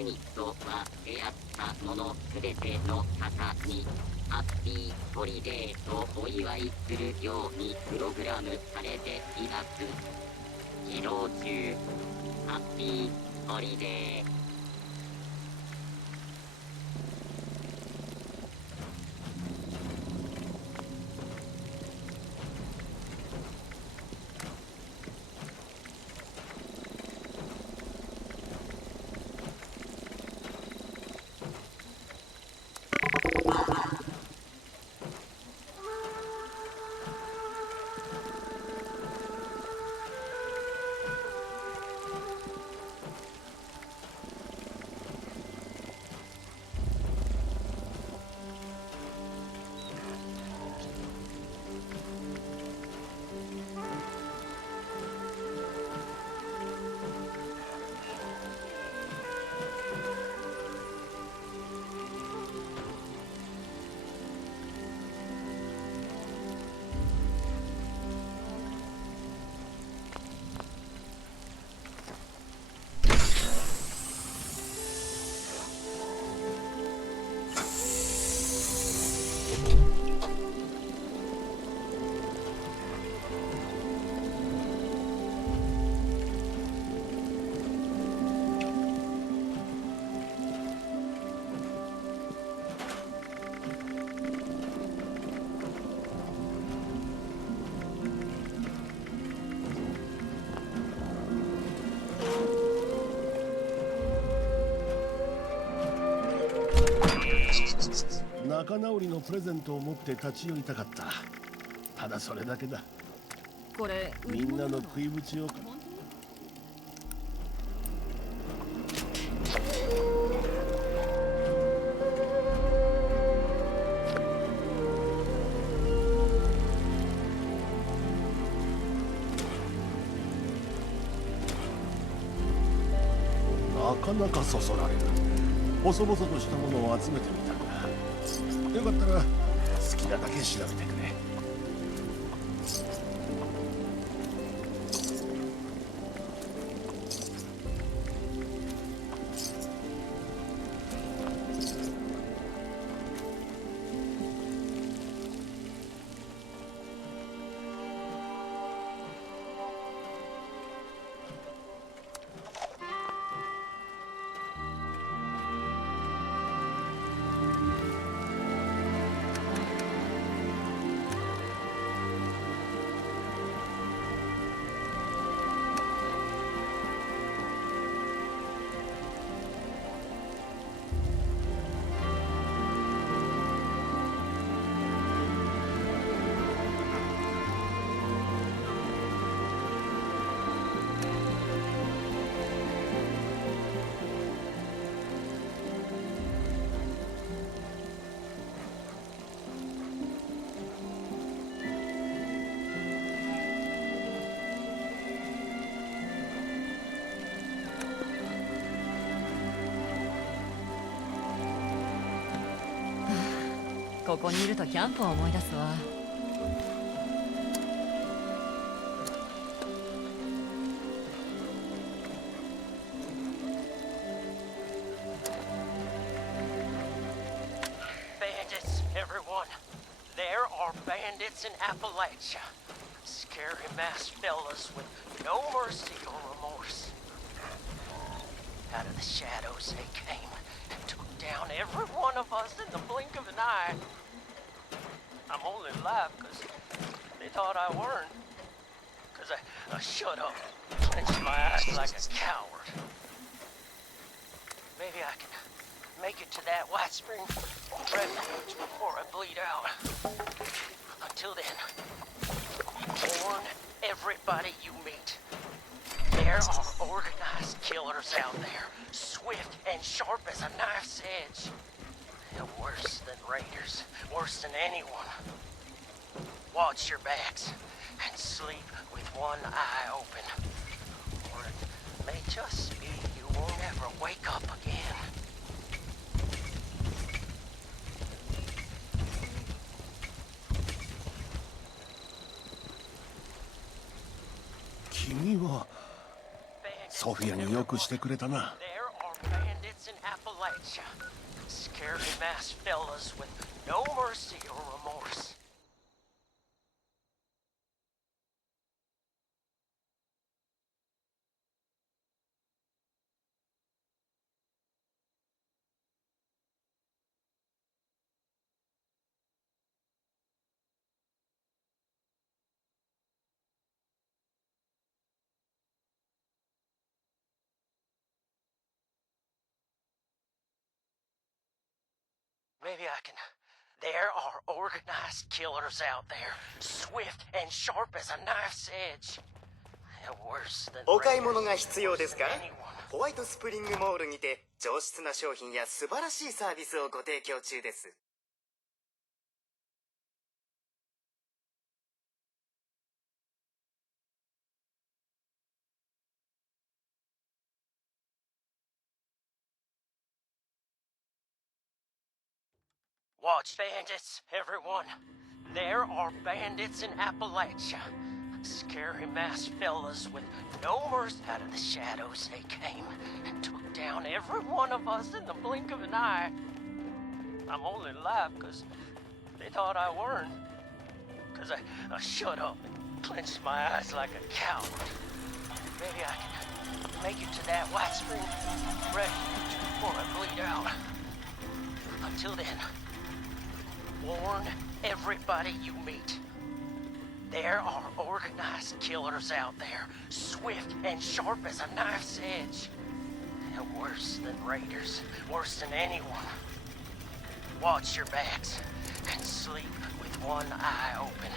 ユニットは出会ったものすべての方にハッピーホリデーとお祝いするようにプログラムされています。起動中。ハッピーホリデー。仲直りのプレゼントを持って立ち寄りたかった。ただそれだけだ。これみんなの食いぶちを。なかなかそそられる。細々としたものを集めてみたんだ。よかったら好きなだけ調べてくれ。ここにいるとキャンプを思い出すわ。Bandits, everyone. There are bandits in Appalachia. Scary masked fellas with no mercy or remorse. Out of the shadows they came and took down every one of us in the blink of an eye. I'm only alive because they thought I weren't. Because I shut up, clenched my eyes like a coward. Maybe I can make it to that White Spring refuge before I bleed out. Until then, warn everybody you meet. There are organized killers out there, swift and sharp as a knife's edge. They're worse than raiders, worse than anyone. Watch your backs and sleep with one eye open. Or it may just be you won't ever wake up again. 君はソフィアによくしてくれたな。in Appalachia. Scary masked fellas with no mercy or remorse. Maybe I can... There are organized killers out there, swift and sharp as a knife's edge. They're worse than お買い物が必要 raiders, ですか worse than anyone. ホワイトスプリングモールにて上質な商品や素晴らしいサービスをご提供中です。Watch bandits, everyone. There are bandits in Appalachia. Scary masked fellas with no mercy. Out of the shadows they came and took down every one of us in the blink of an eye. I'm only alive because they thought I weren't. Because I shut up and clenched my eyes like a coward. Maybe I can make it to that White Spring refuge before I bleed out. Until then, warn everybody you meet. There are organized killers out there, swift and sharp as a knife's edge. They're worse than raiders, worse than anyone. Watch your backs and sleep with one eye open.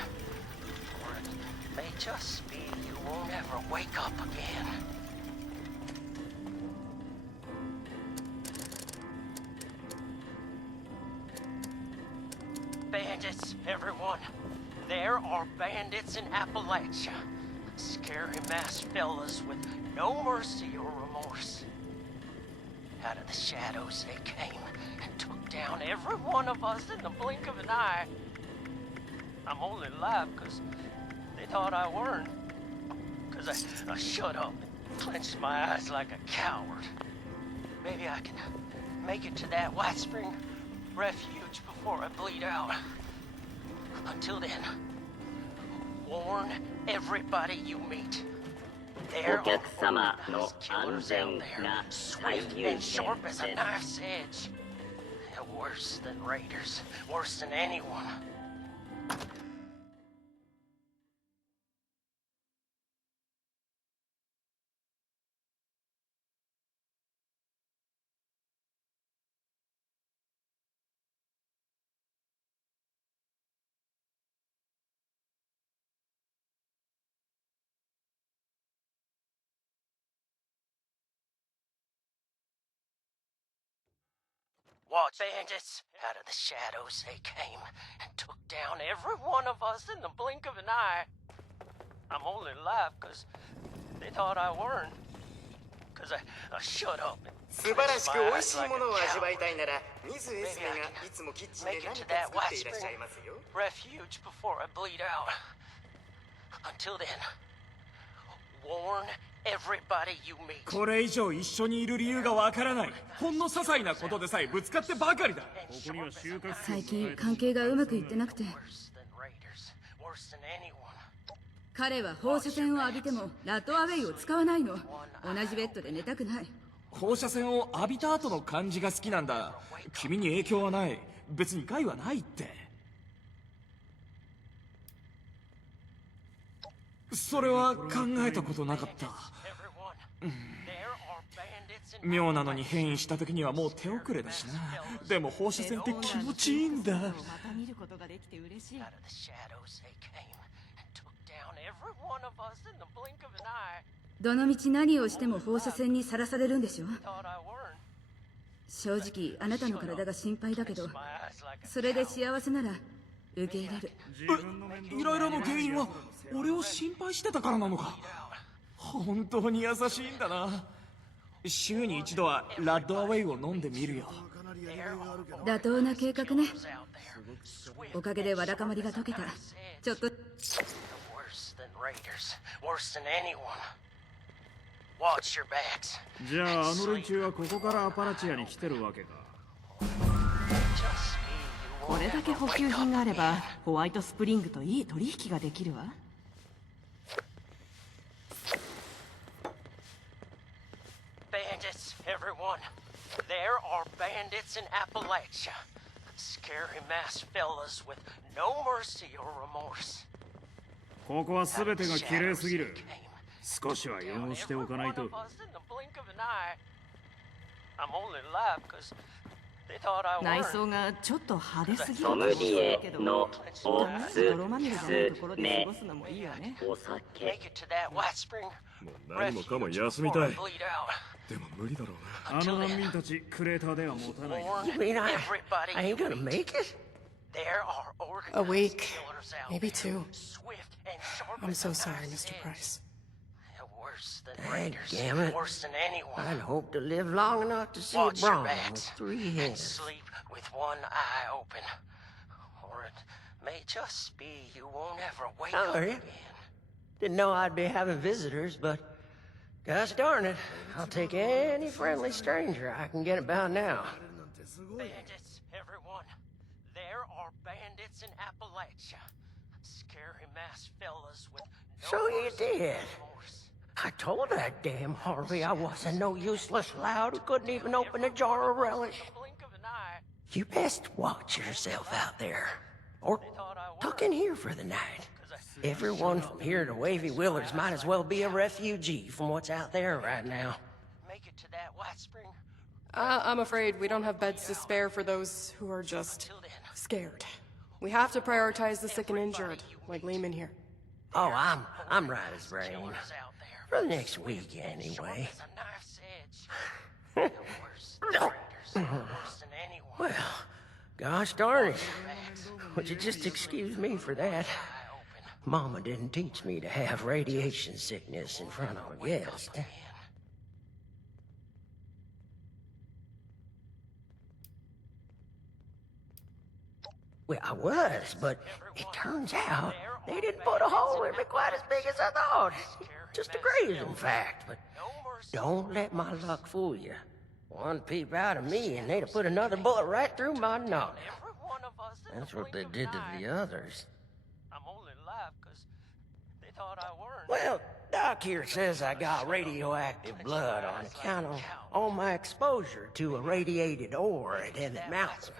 Or it may just be you won't ever wake up again. Bandits, everyone. There are bandits in Appalachia. Scary masked fellas with no mercy or remorse. Out of the shadows they came and took down every one of us in the blink of an eye. I'm only alive because they thought I weren't. Because I shut up and clenched my eyes like a coward. Maybe I can make it to that White Spring refuge before I bleed out. Until then, warn everybody you meet. There お客様の are 安 killers 全 out が there, 最 swift 優 and 先 sharp as a です。 knife's edge. They're worse than raiders, worse than anyone. Watch bandits. Out of the shadows they came and took down every one of us in the blink of an eye. I'm only alive because they thought I weren't. Because I shut up and 素晴らし clenched く my 美味 eyes しい like ものを a 味わい coward. たいならミズ・エスメがいつもキッチンで Make 何 it か to that 作っ White ていらっしゃい Spring ますよ。 refuge before I bleed out. Until then, warn everybody you meet. これ以上一緒にいる理由がわからない。ほんの些細なことでさえぶつかってばかりだ。最近関係がうまくいってなくて、 Worse than raiders, worse than anyone. 彼は放射線を浴びてもラットアウェイを使わないの。同じベッドで寝たくない。放射線を浴びた後の感じが好きなんだ。君に影響はない。別に害はないって。それは考えたことなかった。妙なのに変異した時にはもう手遅れだしな。でも放射線って気持ちいいんだ。また見ることができて嬉しい。 Out of the shadows they came and took down every one of us in the blink of an eye. どの道何をしても放射線にさらされるんでしょ。 Thought I weren't. 正直あなたの体が心配だけど、 My eyes like a それで幸せなら受け入れる。イライラの原因は俺を心配してたからなのか。本当に優しいんだな。週に一度はラッドアウェイを飲んでみるよ。妥当な計画ね。 out there. Swift おかげでわだかまりが解けた。ちょっと worse than raiders, worse than anyone. Watch your backs. じゃああの連中はここからアパラチアに来てるわけか。 Just me, you こ won't れだけ ever 補 wake 給 up 品があれ again. ばホワイトスプリングといい取引ができるわ。 Bandits, everyone. There are bandits in Appalachia. Scary masked fellas with no mercy or remorse. ここは全てが綺麗すぎる。 Came. 少しは汚しておかないと。 Every one of us in the blink of an eye. I'm only alive 'cause they thought I 内 weren't. 装がちょっと派手すぎるソムリエのおす泥まみれじゃないところで過ごすのもいいわね。お酒 Make it to that white spring もう何もかも refuge 休み before た I い。 bleed out. でも無理だろうな。あの難民たちクレーターでは持たない。 Warn You mean everybody I ain't gonna make it? there are organized A week, killers out maybe there, 2. swift and sharp I'm as so a sorry, knife's Mr. edge. Price. Worse than Dang, raiders, damn it. worse than anyone. I'd hope to live long enough to see Watch a your Bronco with backs 3 and heads. sleep with one eye open. Or it may just be you won't ever wake Oh, up yeah? again. Didn't know I'd be having visitors, but gosh darn it, I'll take any friendly stranger I can get about now. Bandits, everyone. There are bandits in Appalachia. Scary masked fellas with no So you mercy did. or remorse. I told that damn Harvey I wasn't no useless loud who couldn't even open a jar of relish. Blink of an eye. You best watch yourself out there. Or tuck in here for the night. Everyone from here to Wavy Willards might as well be a refugee from what's out there right now. Make it to that white spring. I'm afraid we don't have beds to spare for those who are just Till then, scared. We have to prioritize the sick and injured, like Lehman here. Oh, I'm right as rain. killers out there. For the next week, anyway. As a knife's edge. They're worse than raiders, worse than anyone. Well, gosh darn it. Would you just excuse me for that? Eye open. Mama didn't teach me to have radiation sickness in front of a guest. Well, I was, but it turns out they didn't put a hole in me quite as big as I thought. Just a graze, in fact, but No mercy. don't let my luck fool you. One peep out of me and they'd have put another bullet right through my noggin. Every one of us in That's the what they blink did of to an the eye. others. I'm only alive 'cause they thought I weren't. Well, Doc here says I got radioactive blood on account of all my exposure to irradiated ore at Emmett Mountain.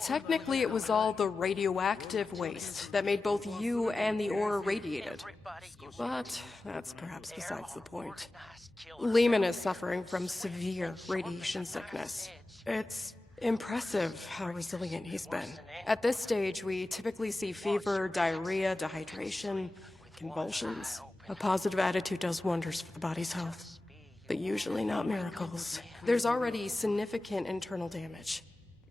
Technically, it was all the radioactive waste that made both you and the ore irradiated. But that's perhaps besides the point. Lehman is suffering from severe radiation sickness. It's impressive how resilient he's been. At this stage, we typically see fever, diarrhea, dehydration, convulsions. A positive attitude does wonders for the body's health, but usually not miracles. There's already significant internal damage.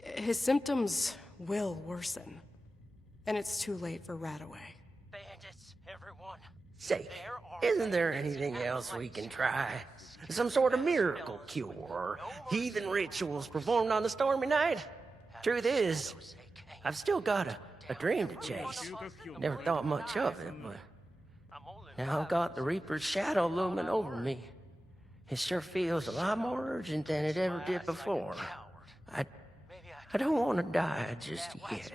His symptoms will worsen, and it's too late for Radaway. Bandits, everyone. Say, isn't there anything else we can try? Some sort of miracle cure or heathen rituals performed on the stormy night? Truth is, I've still got a dream to chase. Never thought much of it, but now I've got the Reaper's shadow looming over me. It sure feels a lot more urgent than it ever did before. I don't want to die just yet.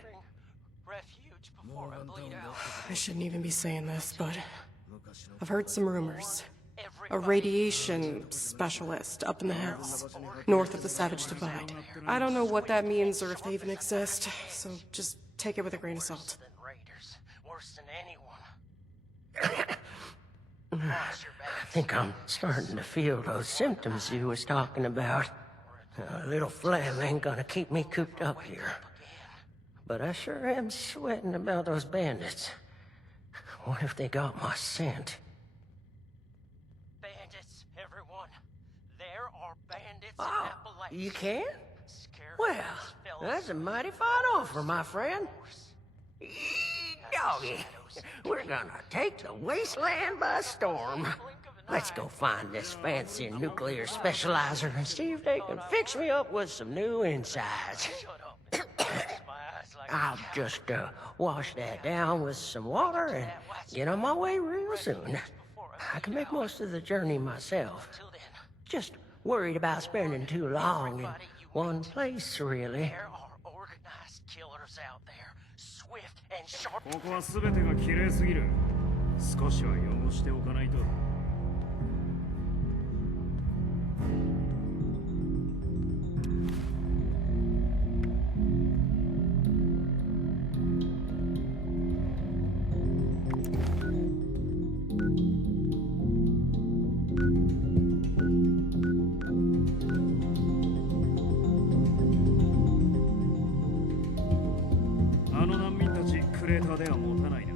Refuge before I bleed out. I shouldn't even be saying this, but I've heard some rumors. A radiation specialist up in the hills, north of the Savage Divide. I don't know what that means or if they even exist, so just take it with a grain of salt. Than raiders, worse than anyone. Watch your I back. think I'm starting to feel those symptoms you was talking about. A little phlegm ain't gonna keep me cooped up here. But I sure am sweating about those bandits. What if they got my scent? Bandits, everyone. There are bandits in Oh, Appalachia. you can? Scary Well, masked fellas that's a mighty fine offer, my friend. Doggy, we're gonna take the wasteland by storm. Let's go find this fancy nuclear specializer and see if they can fix me up with some new insides. Shut up. My eyes like I'll just wash that down with some water and get on my way real soon. before I can make most of the journey myself. Just worried about spending too long in one place, really. There are organized killers out there. Swift and sharp. ここは全てが綺麗すぎる。少しは汚しておかないと。あの難民たちクレーターでは持たないな。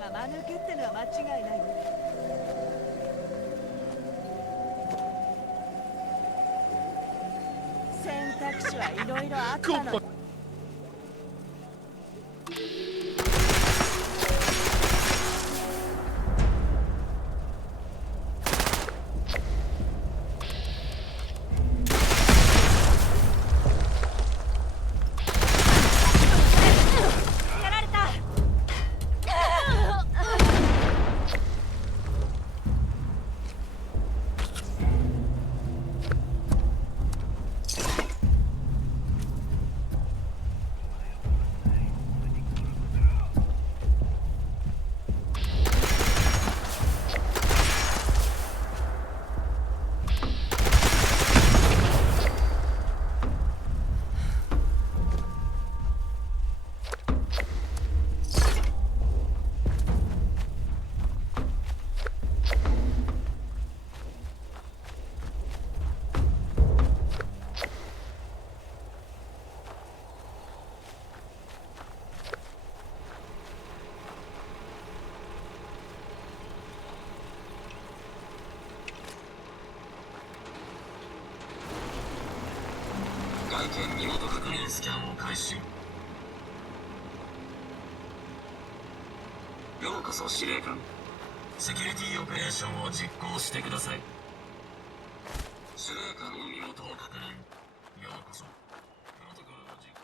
が間抜けってのは間違いないわ。選択肢はいろいろあったの。外見身元確認スキャンを開始。ようこそ司令官。セキュリティオペレーションを実行してください。司令官の身元を確認。ようこそ。プロトコルを実行。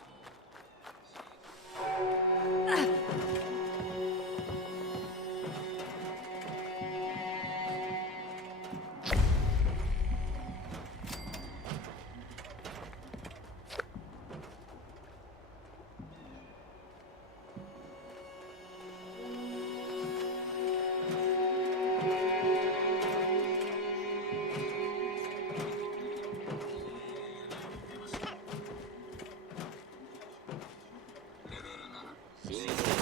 シーズン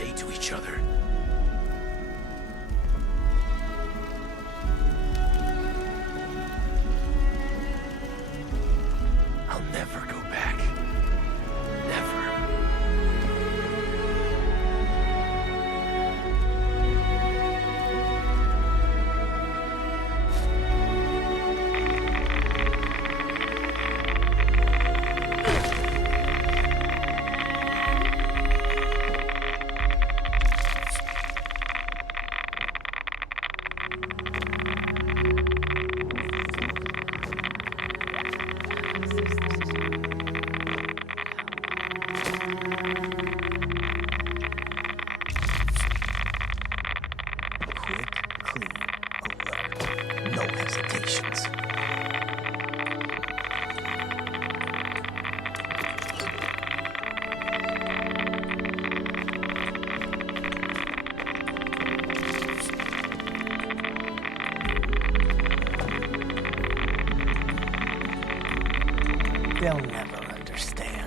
say to each other? I'll never go back. Never. Quick, clean, alert. No hesitations. They'll never understand.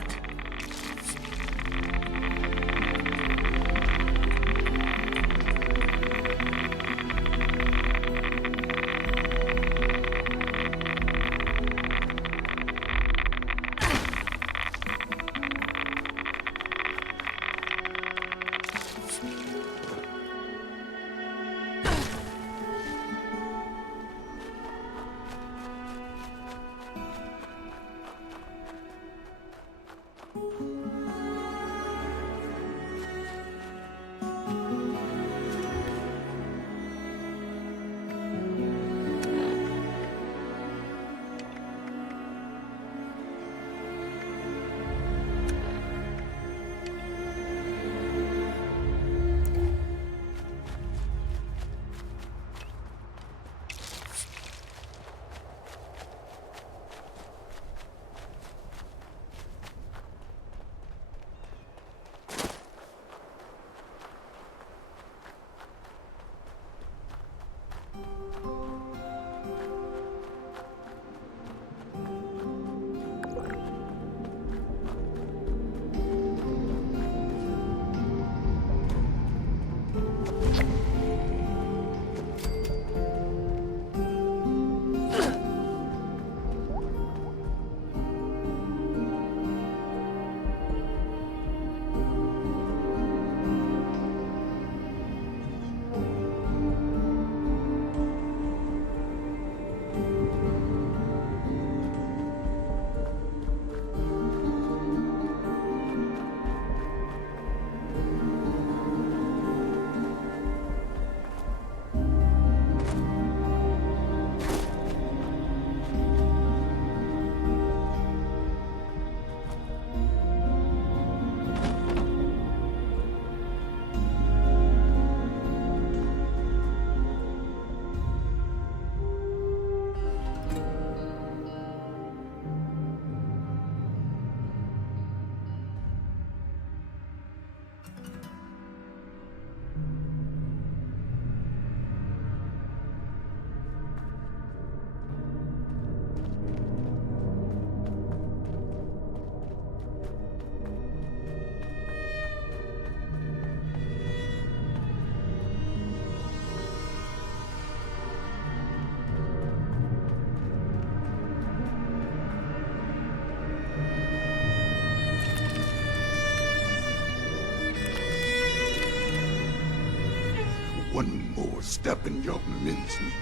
One more step and you're mincemeat.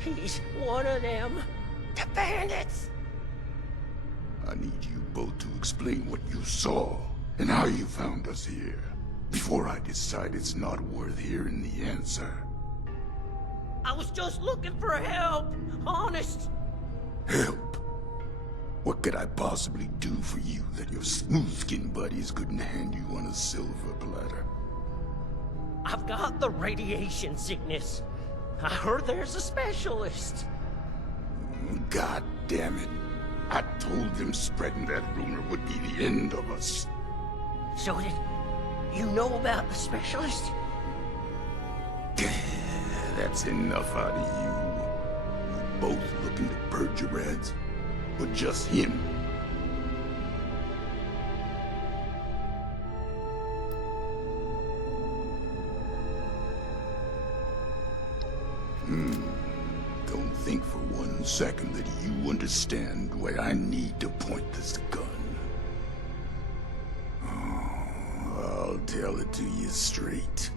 He's one of them. The bandits! I need you both to explain what you saw and how you found us here, before I decide it's not worth hearing the answer. I was just looking for help. Honest. Help? What could I possibly do for you that your smooth-skinned buddies couldn't hand you on a silver platter? I've got the radiation sickness. I heard there's a specialist. God damn it. I told them spreading that rumor would be the end of us. So did you know about the specialist? That's enough out of you. You both looking to purge your reds, or just him? Don't think for 1 second that you understand why I need to point this gun. Oh, I'll tell it to you straight.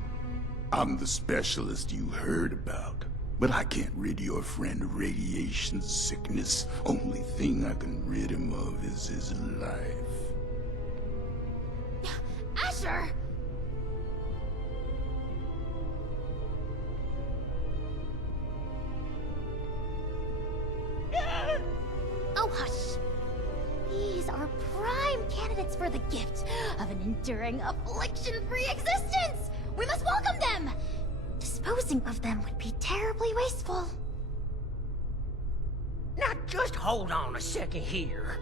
I'm the specialist you heard about, but I can't rid your friend of radiation sickness. Only thing I can rid him of is his life. Asher! Oh, hush. These are prime candidates for the gift of an enduring affliction-free existence! We must welcome them! Disposing of them would be terribly wasteful. Now just hold on a second here.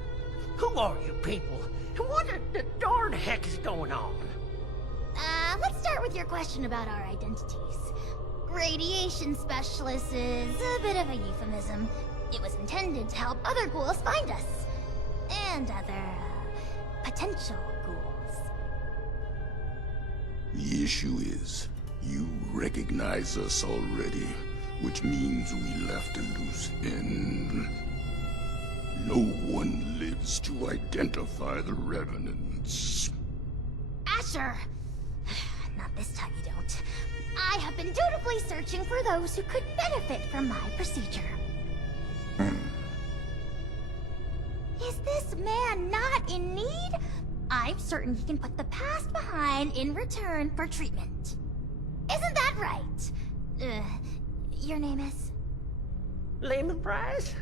Who are you people? And what the darn heck is going on? Let's start with your question about our identities. Radiation specialist is a bit of a euphemism. It was intended to help other ghouls find us. And other, potential ghouls. The issue is, you recognize us already, which means we left a loose end. No one lives to identify the revenants. Asher! Not this time you don't. I have been dutifully searching for those who could benefit from my procedure. Is this man not in need? I'm certain he can put the past behind in return for treatment. Isn't that right? Your name is? Lemon Prize?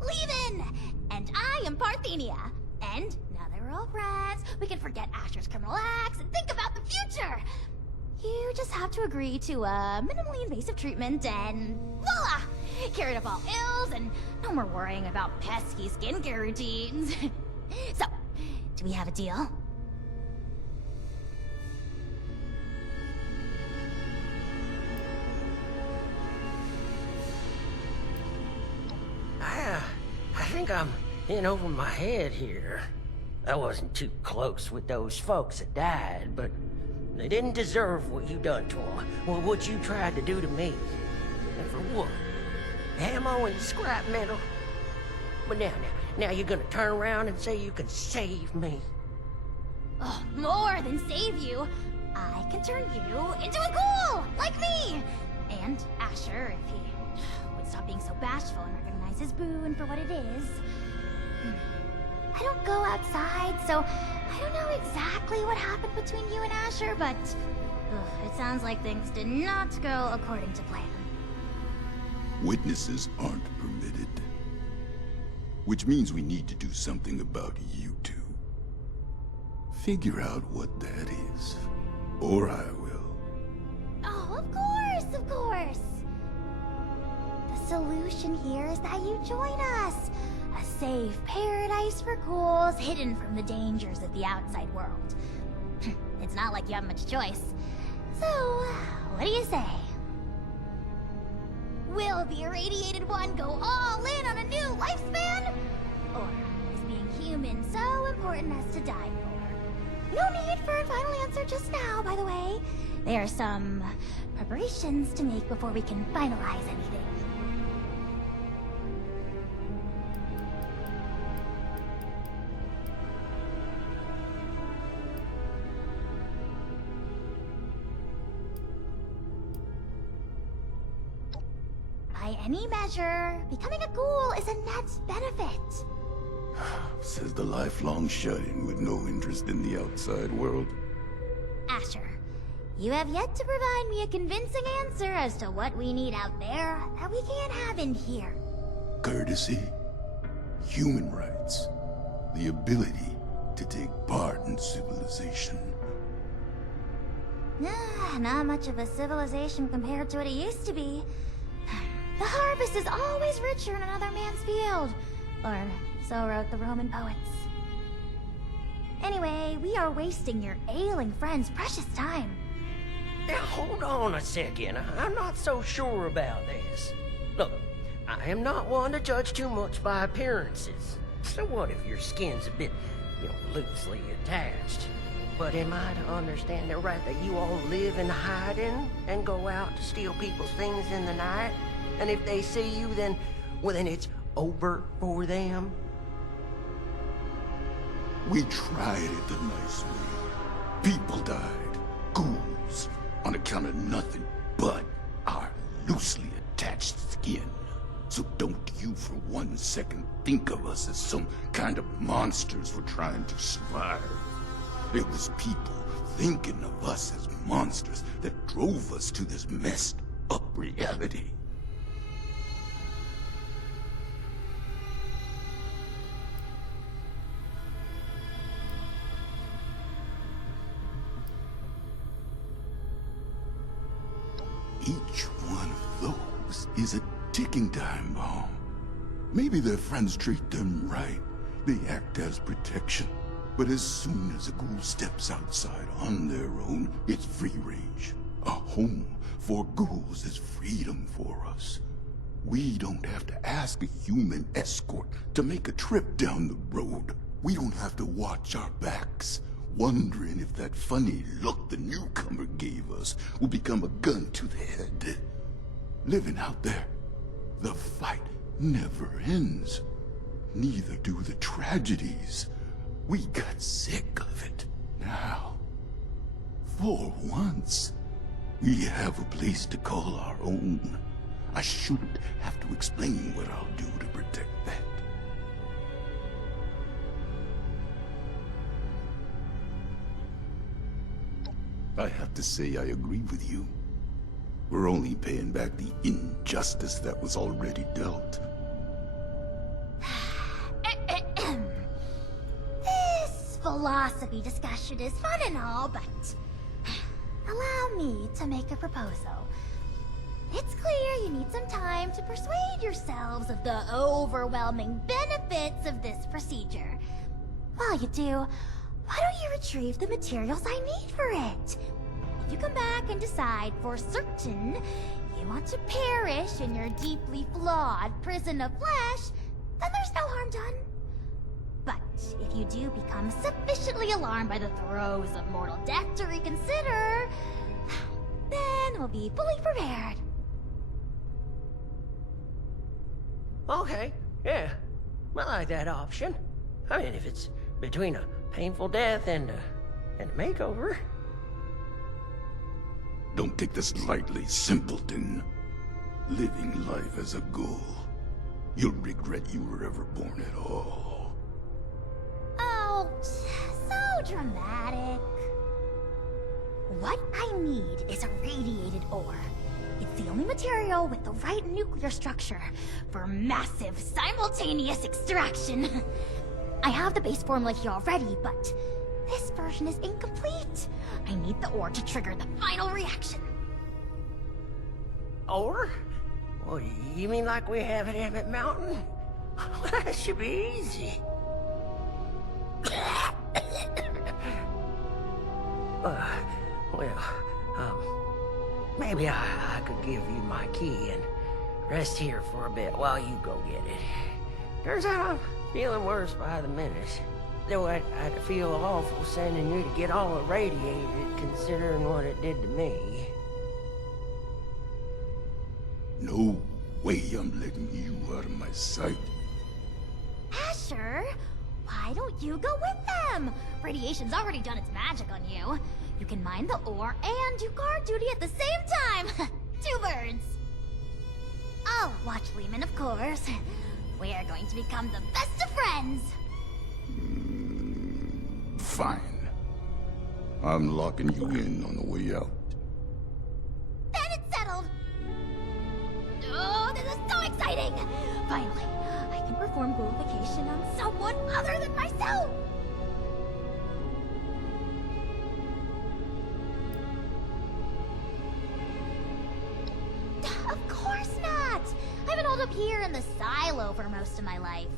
Lehman! And I am Parthenia. And now that we're all friends, we can forget Asher's criminal acts and think about the future. You just have to agree to minimally invasive treatment and voila! Cured of all ills and no more worrying about pesky skincare routines. So, do we have a deal? I think I'm in over my head here. I wasn't too close with those folks that died, but they didn't deserve what you done to them, or what you tried to do to me. And for what? Ammo and scrap metal? But now you're gonna turn around and say you can save me. Oh, more than save you. I can turn you into a ghoul, like me! And Asher, if he would stop being so bashful and recognize his boon for what it is. I don't go outside, so I don't know exactly what happened between you and Asher, but it sounds like things did not go according to plan. Witnesses aren't permitted. Which means we need to do something about you two. Figure out what that is, or I will. Oh, of course, of course. The solution here is that you join us. A safe paradise for ghouls hidden from the dangers of the outside world. It's not like you have much choice. So, what do you say? Will the irradiated one go all in on a new lifespan? Or is being human so important as to die for? No need for a final answer just now, by the way. There are some preparations to make before we can finalize anything. By any measure, becoming a ghoul is a net benefit. Says the lifelong shut-in with no interest in the outside world. Asher, you have yet to provide me a convincing answer as to what we need out there that we can't have in here. Courtesy, human rights, the ability to take part in civilization. Not much of a civilization compared to what it used to be. The harvest is always richer in another man's field. Or so wrote the Roman poets. Anyway, we are wasting your ailing friend's precious time. Now, hold on a second. I'm not so sure about this. Look, I am not one to judge too much by appearances. So what if your skin's a bit, loosely attached? But am I to understand it right that you all live in hiding and go out to steal people's things in the night? And if they see you, then, well, then it's over for them? We tried it the nice way. People died. Ghouls. On account of nothing but our loosely attached skin. So don't you for 1 second think of us as some kind of monsters we're trying to survive. It was people thinking of us as monsters that drove us to this messed up reality. Each one of those is a ticking time bomb. Maybe their friends treat them right. They act as protection. But as soon as a ghoul steps outside on their own, it's free range. A home for ghouls is freedom for us. We don't have to ask a human escort to make a trip down the road. We don't have to watch our backs, wondering if that funny look the newcomer gave us will become a gun to the head. Living out there, the fight never ends. Neither do the tragedies. We got sick of it. Now, for once, we have a place to call our own. I shouldn't have to explain what I'll do to protect that. I have to say I agree with you. We're only paying back the injustice that was already dealt. This philosophy discussion is fun and all, but allow me to make a proposal. It's clear you need some time to persuade yourselves of the overwhelming benefits of this procedure. While you do, why don't you retrieve the materials I need for it? If you come back and decide for certain you want to perish in your deeply flawed prison of flesh, then there's no harm done. But if you do become sufficiently alarmed by the throes of mortal death to reconsider, then we'll be fully prepared. Okay, yeah. I like that option. I mean, if it's between a painful death and a makeover. Don't take this lightly, simpleton. Living life as a ghoul. You'll regret you were ever born at all. Oh, so dramatic. What I need is a radiated ore. It's the only material with the right nuclear structure for massive simultaneous extraction. I have the base formula here already, but this version is incomplete. I need the ore to trigger the final reaction. Ore? Well, you mean like we have at Emmett Mountain? Well, that should be easy. Maybe I could give you my key and rest here for a bit while you go get it. Turns out I'm feeling worse by the minute. Though I'd feel awful sending you to get all irradiated, considering what it did to me. No way I'm letting you out of my sight. Asher, why don't you go with them? Radiation's already done its magic on you. You can mine the ore and do guard duty at the same time. 2 birds. I'll watch Lehman, of course. We're going to become the best of friends. Fine. I'm locking you in on the way out. Then it's settled. Oh, this is so exciting! Finally, I can perform glorification on someone other than myself! Of course not! I've been holed up here in the silo for most of my life.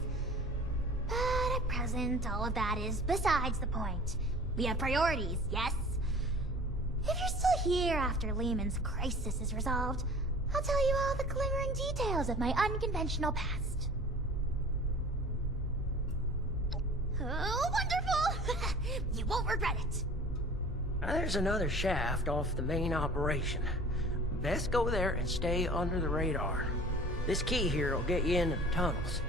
But at present, all of that is besides the point. We have priorities, yes? If you're still here after Lehman's crisis is resolved, I'll tell you all the glimmering details of my unconventional past. Oh, wonderful! You won't regret it. There's another shaft off the main operation. Best go there and stay under the radar. This key here will get you into the tunnels.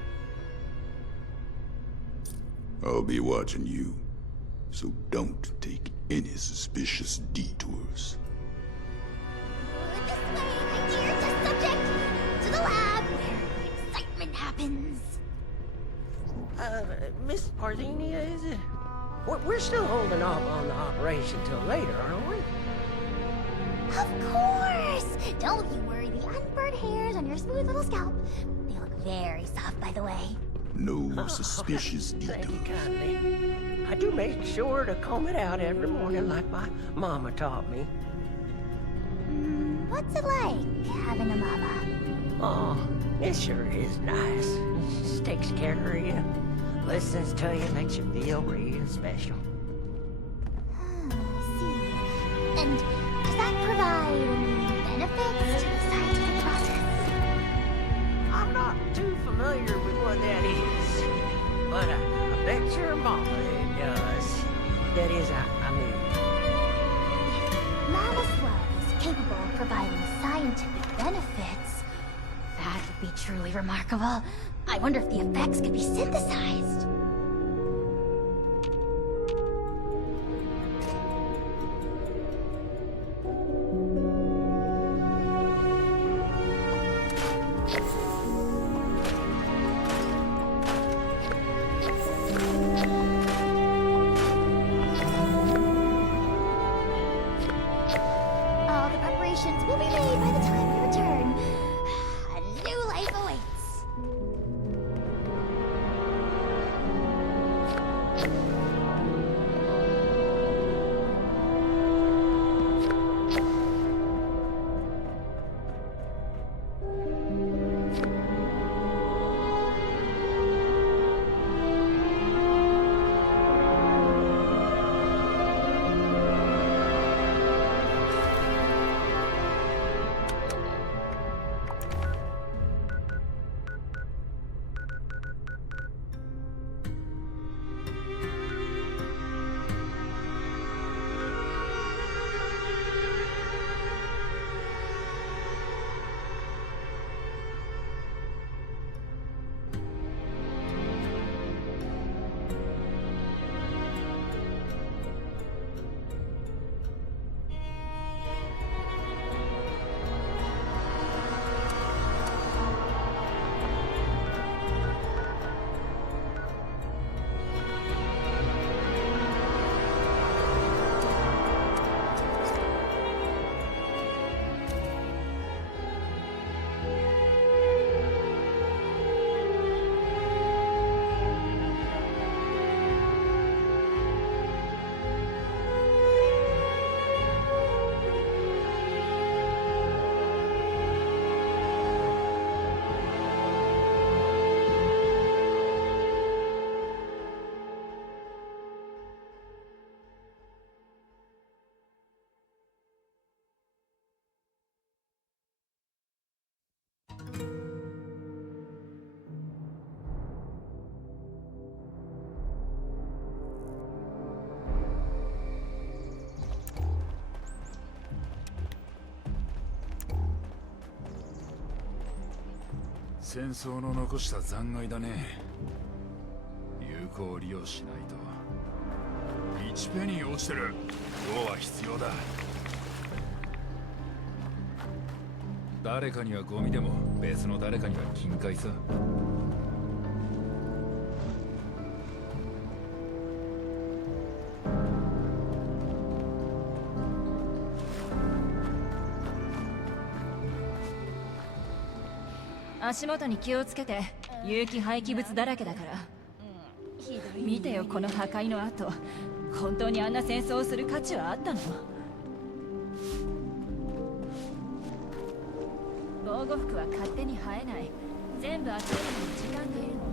I'll be watching you, so don't take any suspicious detours. This way, my dear test subject! To the lab, where excitement happens. Miss Parthenia, is it? We're still holding off on the operation till later, aren't we? Of course! Don't you worry, the unburned hairs on your smooth little scalp. They look very soft, by the way. No suspicious Thank you detours. kindly. I do make sure to comb it out every morning like my mama taught me. What's it like, having a mama? Oh, it sure is nice. She takes care of you, listens to you, makes you feel real special. I see. And does that provide any benefits to the scientific process? I'm not too familiar with what that is, but I bet your mama it does. That is, I mean... If Mama's love is capable of providing scientific benefits, that would be truly remarkable. I wonder if the effects could be synthesized. All the preparations will be made by the time we return. A new life awaits.戦争の残した残骸だね。有効利用しないと。1ペニー落ちてる。今日は必要だ。誰かにはゴミでも別の誰かには金塊さ。足元に気をつけて。有機廃棄物だらけだから。見てよこの破壊の跡。本当にあんな戦争をする価値はあったの？防護服は勝手に生えない。全部集めるのに時間がいるの。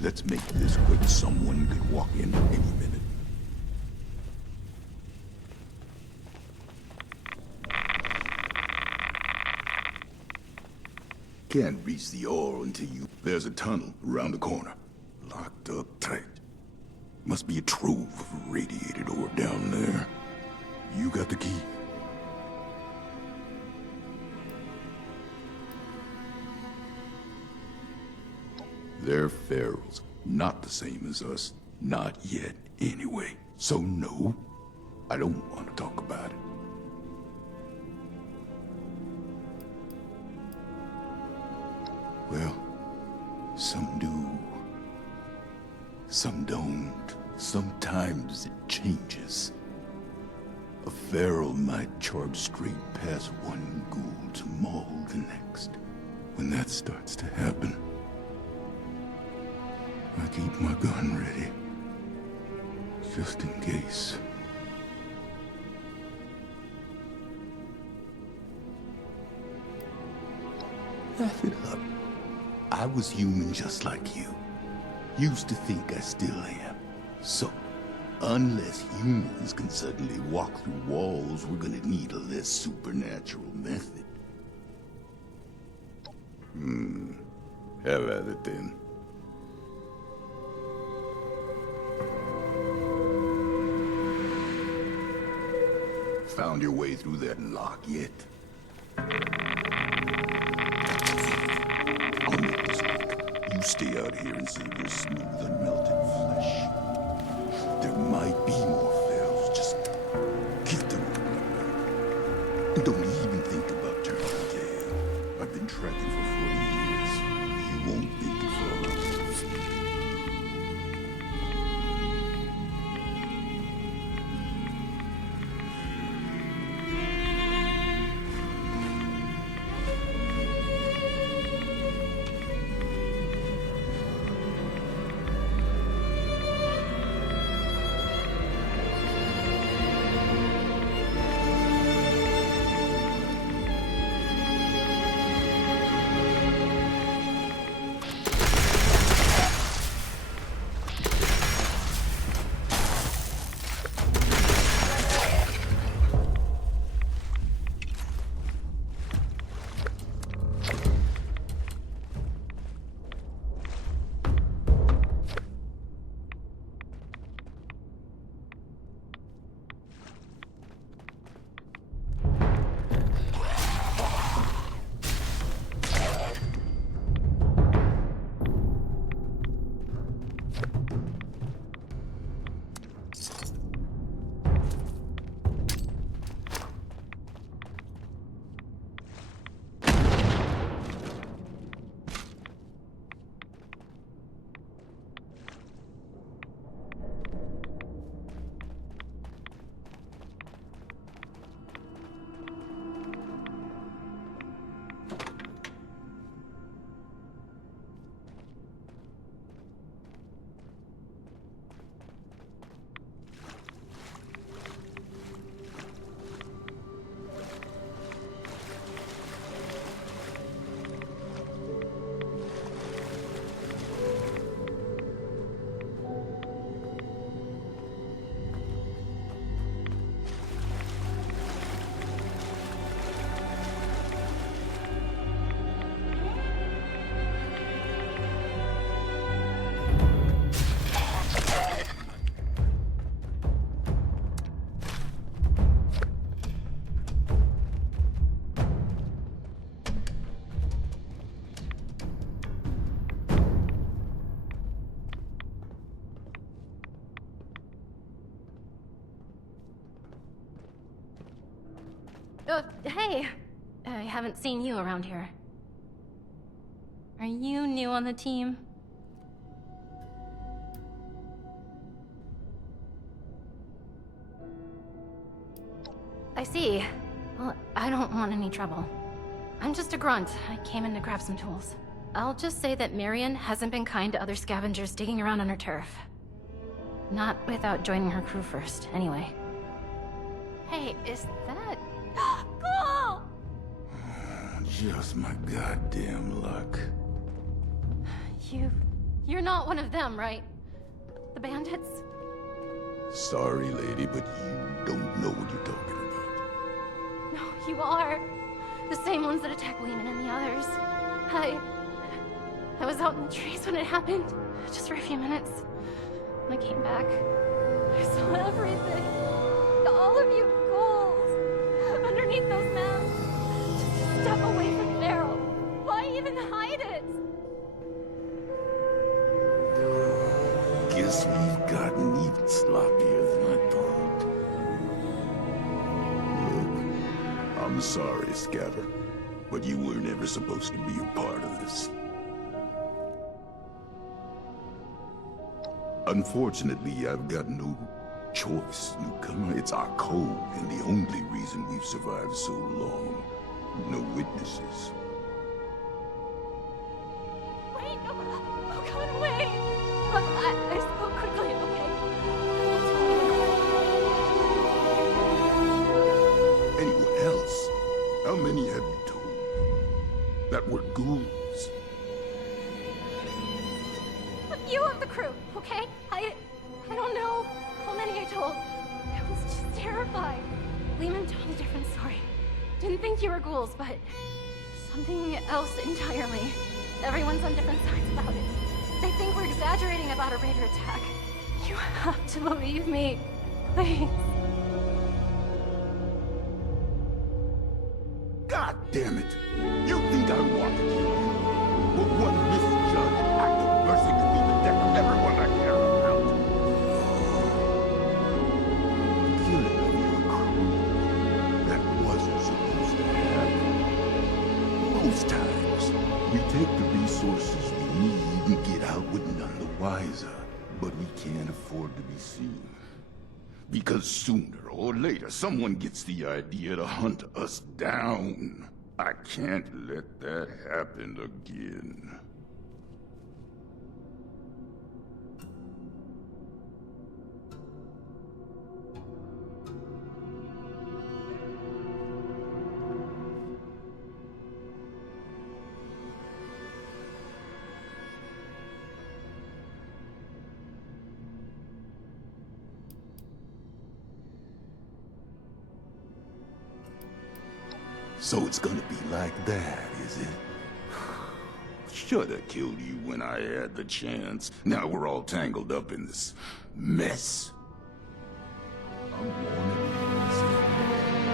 Let's make this quick. Someone could walk in any minute. Can't reach the ore until you... There's a tunnel around the corner. Locked up tight. Must be a trove of radiated ore down there. You got the key? They're ferals. Not the same as us. Not yet, anyway. So no, I don't want to talk about it. Well, some do. Some don't. Sometimes it changes. A feral might charge straight past one ghoul to maul the next. When that starts to happen, I keep my gun ready. Just in case. Laugh it up. I was human just like you. Used to think I still am. So, unless humans can suddenly walk through walls, we're gonna need a less supernatural method. Have at it then. Found your way through that lock yet? I'll make this quick. You stay out here and see this smooth, unmelted flesh. There might be more ferals. Just keep them on my back. And don't even think about turning tail. I've been tracking for 40 years. You won't make it far. Hey. I haven't seen you around here. Are you new on the team? I see. Well, I don't want any trouble. I'm just a grunt. I came in to grab some tools. I'll just say that Marion hasn't been kind to other scavengers digging around on her turf. Not without joining her crew first, anyway. Hey, is that... Cool! Just my goddamn luck. You're not one of them, right? The bandits? Sorry, lady, but you don't know what you're talking about. No, you are. The same ones that attacked Lehman and the others. I was out in the trees when it happened, just for a few minutes. When I came back, I saw everything. All of you ghouls, underneath those masks. Just a step away from Pharaoh. Why even hide it? Guess we've gotten even sloppier than I thought. Look, I'm sorry, Scatter, but you weren't ever supposed to be a part of this. Unfortunately, I've got no choice, newcomer. It's our code, and the only reason we've survived so long. No witnesses. Wait, no, oh God, wait. Look, I spoke quickly, okay? Anyone else? How many have you told? That were ghouls? A few of the crew, okay? I don't know how many I told. I was just terrified. Lehman told a different story. Didn't think you were ghouls, but something else entirely. Everyone's on different sides about it. They think we're exaggerating about a raider attack. You have to believe me. Please. God damn it! You think I want to kill you? But one misjudged act of mercy could be the death of everyone I care about. Killing of your crew. That wasn't supposed to happen. Most times, we take the resources we need and get out with none the wiser. But we can't afford to be seen. Because sooner or later, someone gets the idea to hunt us down. I can't let that happen again. So it's gonna be like that, is it? Should've killed you when I had the chance. Now we're all tangled up in this mess. I'm warning you, listen.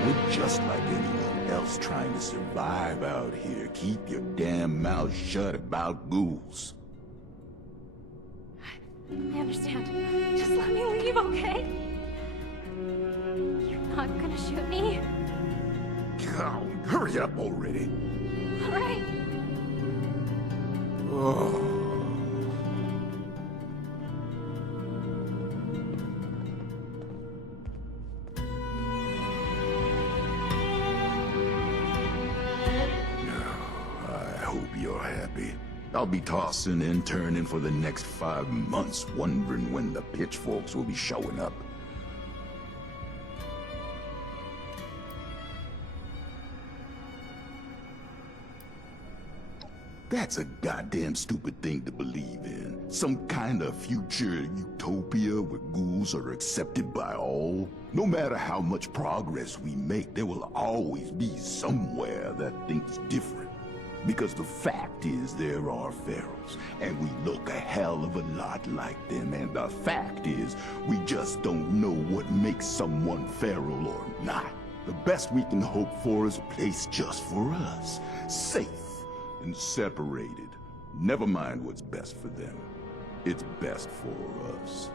We're just like anyone else trying to survive out here. Keep your damn mouth shut about ghouls. I understand. Just let me leave, okay? You're not gonna shoot me? God, hurry up already. All right. Oh. I hope you're happy. I'll be tossing and turning for the next 5 months, wondering when the pitchforks will be showing up. That's a goddamn stupid thing to believe in. Some kind of future utopia where ghouls are accepted by all. No matter how much progress we make, there will always be somewhere that thinks different. Because the fact is there are pharaohs, and we look a hell of a lot like them, and the fact is we just don't know what makes someone pharaoh or not. The best we can hope for is a place just for us, safe and separated. Never mind what's best for them. It's best for us.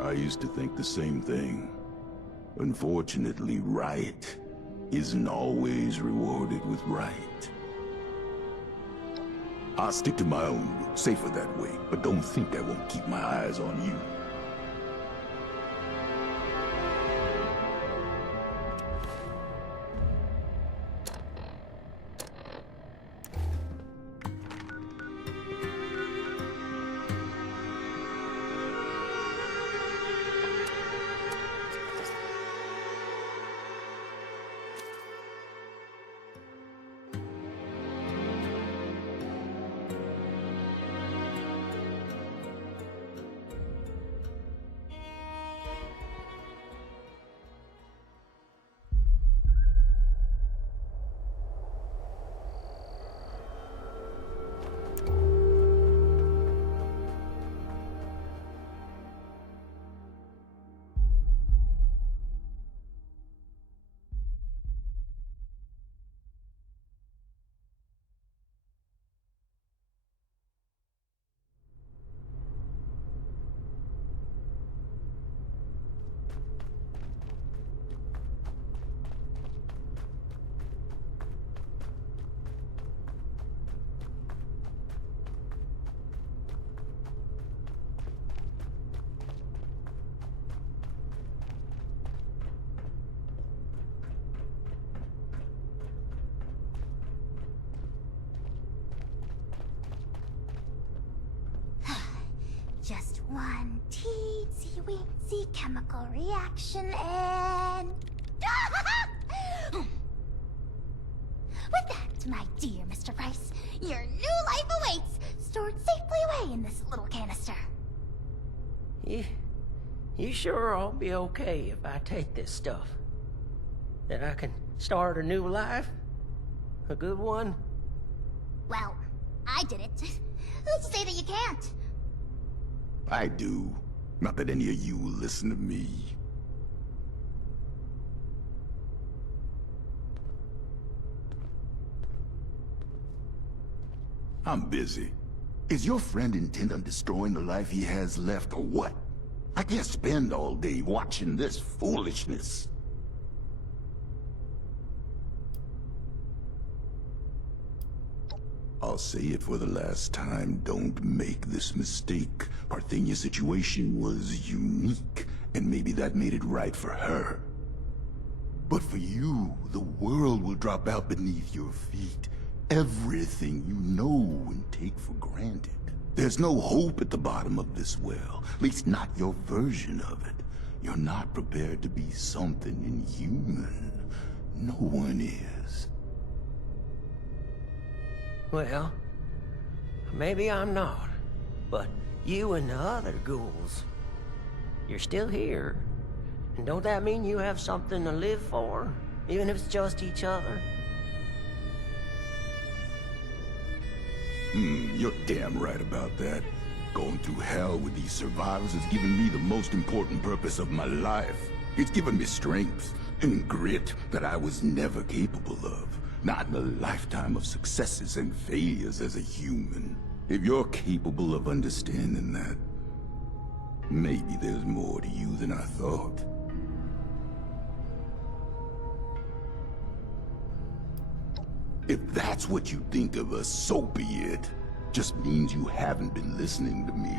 I used to think the same thing. Unfortunately, right isn't always rewarded with right. I'll stick to my own route, safer that way, but don't think I won't keep my eyes on you. One teensy weensy chemical reaction and... With that, my dear Mr. Price, your new life awaits, stored safely away in this little canister. You sure I'll be okay if I take this stuff? That I can start a new life? A good one? Well, I did it. Who's to say that you can't? I do. Not that any of you will listen to me. I'm busy. Is your friend intent on destroying the life he has left, or what? I can't spend all day watching this foolishness. I'll say it for the last time, don't make this mistake. Parthenia's situation was unique, and maybe that made it right for her. But for you, the world will drop out beneath your feet. Everything you know and take for granted. There's no hope at the bottom of this well, at least not your version of it. You're not prepared to be something inhuman. No one is. Well, maybe I'm not, but you and the other ghouls, you're still here. And don't that mean you have something to live for, even if it's just each other? You're damn right about that. Going through hell with these survivors has given me the most important purpose of my life. It's given me strength and grit that I was never capable of. Not in a lifetime of successes and failures as a human. If you're capable of understanding that, maybe there's more to you than I thought. If that's what you think of us, so be it. Just means you haven't been listening to me.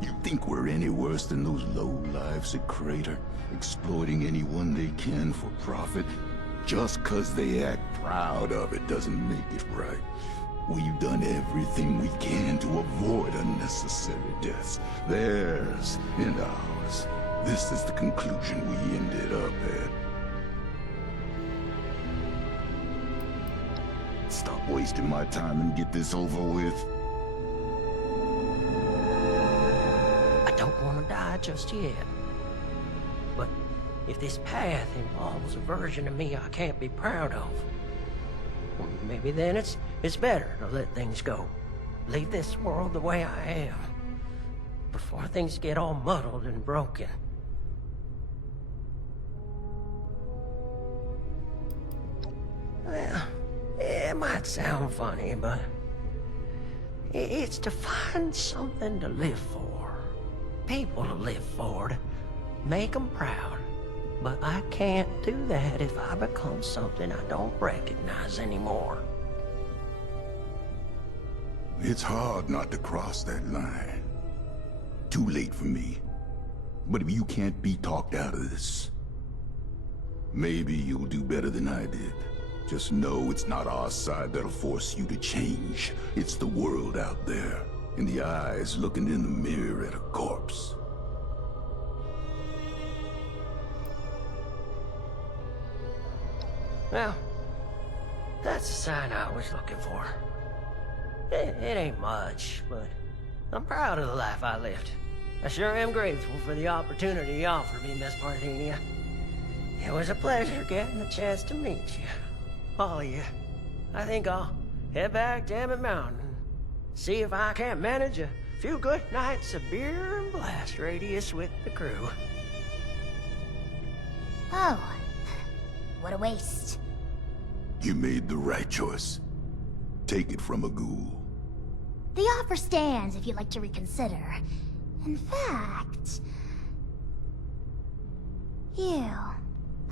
You think we're any worse than those lowlifes at Crater, exploiting anyone they can for profit? Just 'cause they act proud of it doesn't make it right. We've done everything we can to avoid unnecessary deaths. Theirs and ours. This is the conclusion we ended up at. Stop wasting my time and get this over with. I don't want to die just yet. But if this path involves a version of me I can't be proud of, well, maybe then it's better to let things go. Leave this world the way I am, before things get all muddled and broken. Well, it might sound funny, but it's to find something to live for. People to live for, to make them proud. But I can't do that if I become something I don't recognize anymore. It's hard not to cross that line. Too late for me. But if you can't be talked out of this, maybe you'll do better than I did. Just know it's not our side that'll force you to change. It's the world out there, and the eyes looking in the mirror at a corpse. Well, that's the sign I was looking for. It ain't much, but I'm proud of the life I lived. I sure am grateful for the opportunity you offered me, Miss Parthenia. It was a pleasure getting the chance to meet you. All of you. I think I'll head back to Emmett Mountain and see if I can't manage a few good nights of beer and blast radius with the crew. Oh, what a waste. You made the right choice. Take it from a ghoul. The offer stands if you'd like to reconsider. In fact...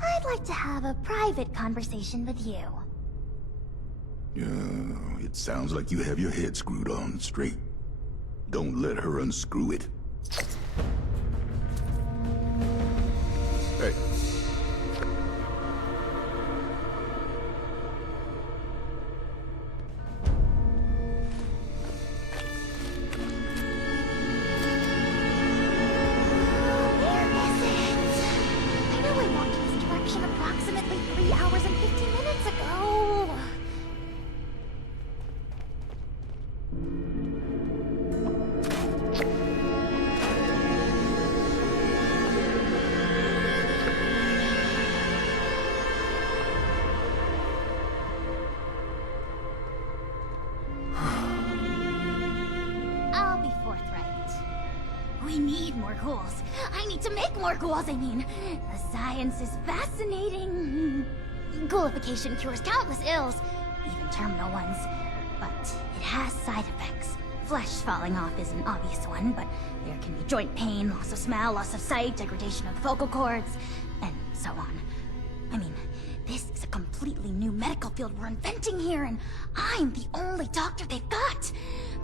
I'd like to have a private conversation with you. Yeah, it sounds like you have your head screwed on straight. Don't let her unscrew it. Hey. need more ghouls. I need to make more ghouls, I mean. The science is fascinating. Ghoulification cures countless ills, even terminal ones. But it has side effects. Flesh falling off is an obvious one, but there can be joint pain, loss of smell, loss of sight, degradation of the vocal cords, and so on. I mean, this is a completely new medical field we're inventing here, and I'm the only doctor they've got.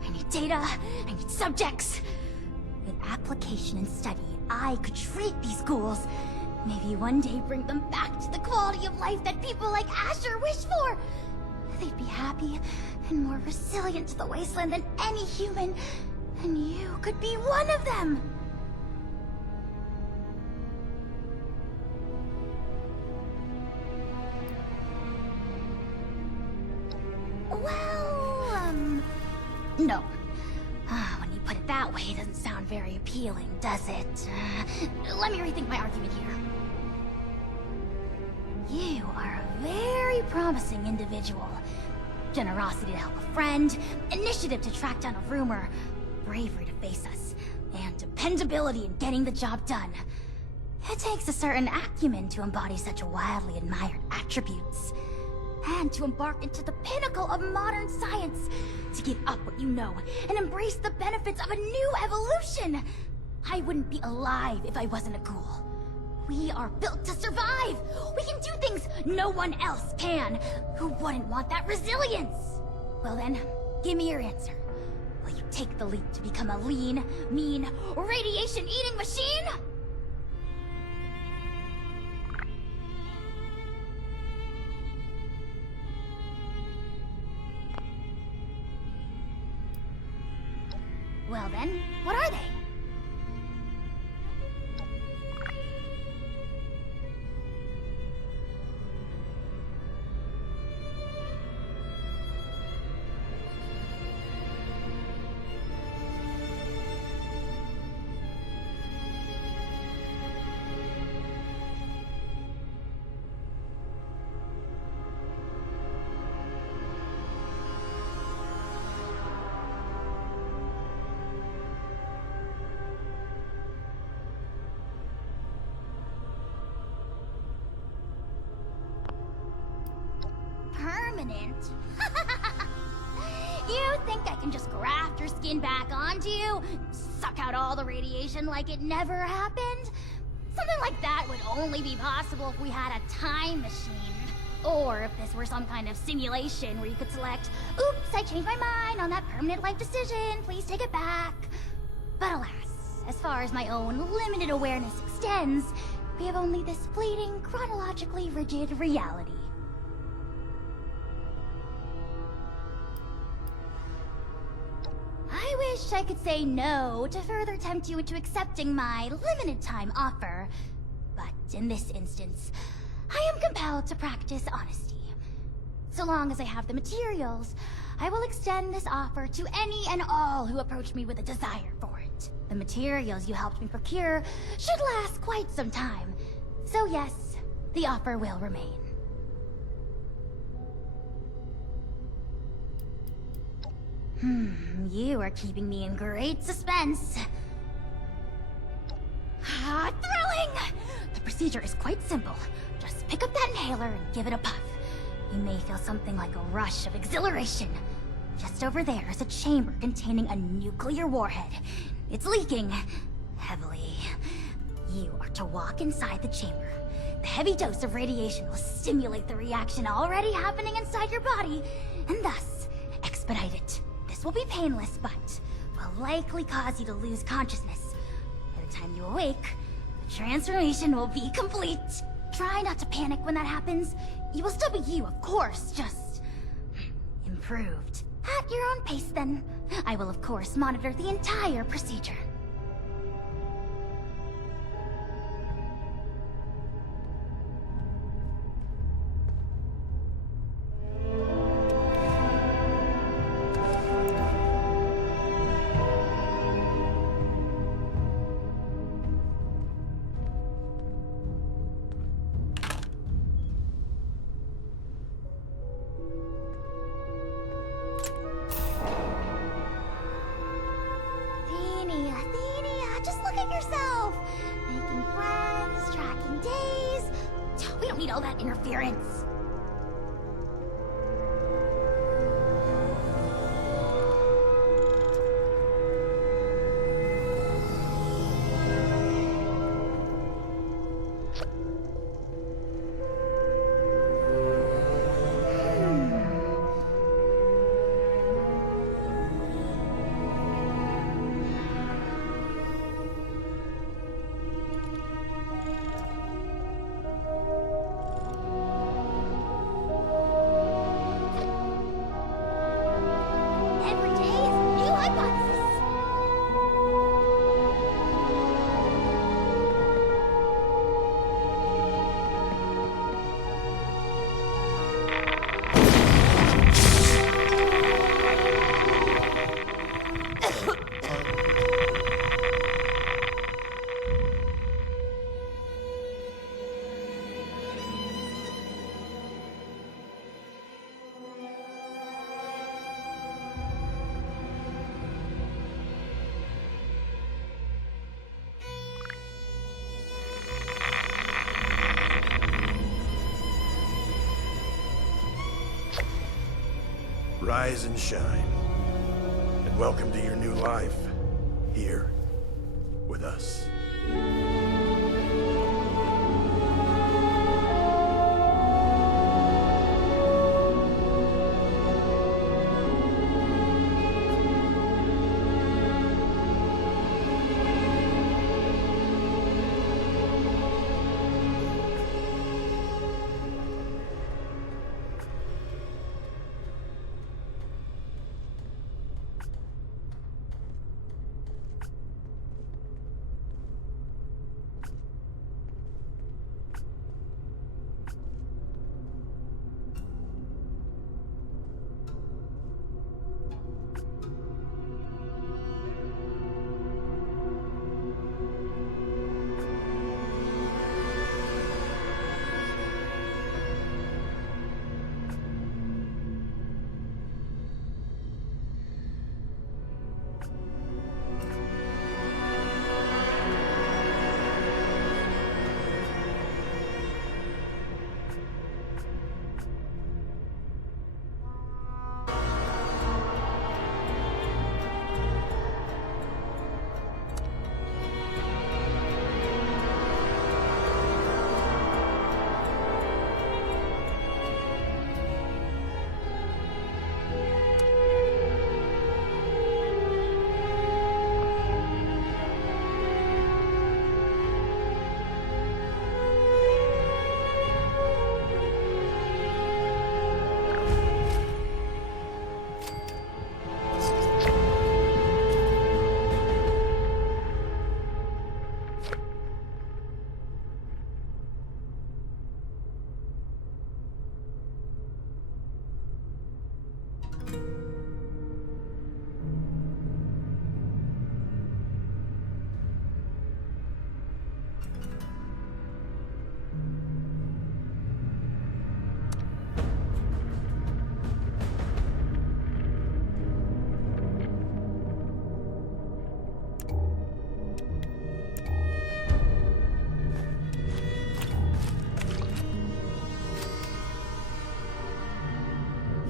I need data, I need subjects. With application and study, I could treat these ghouls. Maybe one day bring them back to the quality of life that people like Asher wish for. They'd be happy and more resilient to the wasteland than any human. And you could be one of them. Well, no. When you put it that way, it doesn't sound very appealing, does it? Let me rethink my argument here. You are a very promising individual. Generosity to help a friend, initiative to track down a rumor, bravery to face us, and dependability in getting the job done. It takes a certain acumen to embody such wildly admired attributes. And to embark into the pinnacle of modern science, to give up what you know and embrace the benefits of a new evolution. I wouldn't be alive if I wasn't a ghoul. We are built to survive. We can do things no one else can. Who wouldn't want that resilience? Well then, give me your answer. Will you take the leap to become a lean, mean, radiation-eating machine? Well then, what are they? Permanent? You think I can just graft your skin back onto you? Suck out all the radiation like it never happened? Something like that would only be possible if we had a time machine. Or if this were some kind of simulation where you could select, oops, I changed my mind on that permanent life decision, please take it back. But alas, as far as my own limited awareness extends, we have only this fleeting, chronologically rigid reality. I wish I could say no to further tempt you into accepting my limited time offer, but in this instance, I am compelled to practice honesty. So long as I have the materials, I will extend this offer to any and all who approach me with a desire for it. The materials you helped me procure should last quite some time, so yes, the offer will remain. You are keeping me in great suspense. Thrilling! The procedure is quite simple. Just pick up that inhaler and give it a puff. You may feel something like a rush of exhilaration. Just over there is a chamber containing a nuclear warhead. It's leaking heavily. You are to walk inside the chamber. The heavy dose of radiation will stimulate the reaction already happening inside your body, and thus expedite it. This will be painless, but will likely cause you to lose consciousness. By the time you awake, the transformation will be complete. Try not to panic when that happens. You will still be you, of course, just improved. At your own pace, then. I will, of course, monitor the entire procedure. need all that interference. Rise and shine. And welcome to your new life. Here. With us.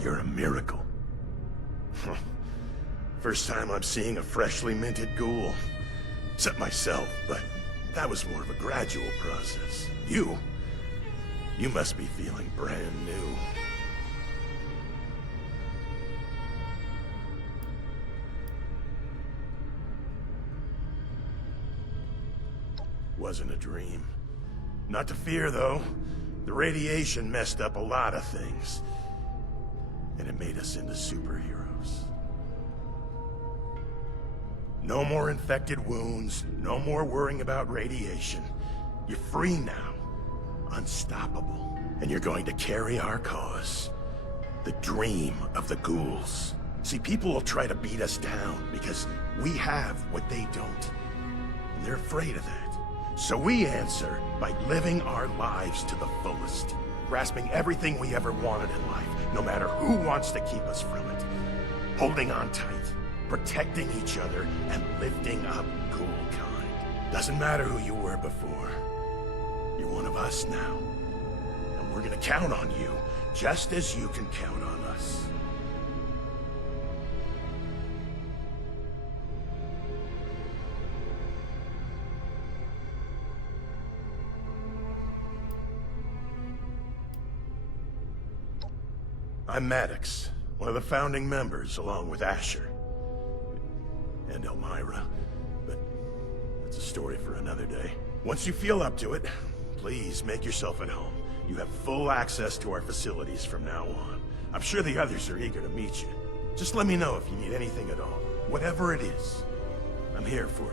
You're a miracle. First time I'm seeing a freshly minted ghoul. Except myself, but that was more of a gradual process. You must be feeling brand new. Wasn't a dream. Not to fear, though. The radiation messed up a lot of things. And it made us into superheroes. No more infected wounds, no more worrying about radiation. You're free now. Unstoppable. And you're going to carry our cause. The dream of the ghouls. See, people will try to beat us down because we have what they don't. And they're afraid of that. So we answer by living our lives to the fullest. Grasping everything we ever wanted in life, no matter who wants to keep us from it. Holding on tight, protecting each other, and lifting up ghoulkind. Doesn't matter who you were before. You're one of us now. we're gonna count on you, just as you can count on us. I'm Maddox, one of the founding members, along with Asher. And Elmira. But that's a story for another day. Once you feel up to it, please make yourself at home. You have full access to our facilities from now on. I'm sure the others are eager to meet you. Just let me know if you need anything at all. Whatever it is, I'm here for you.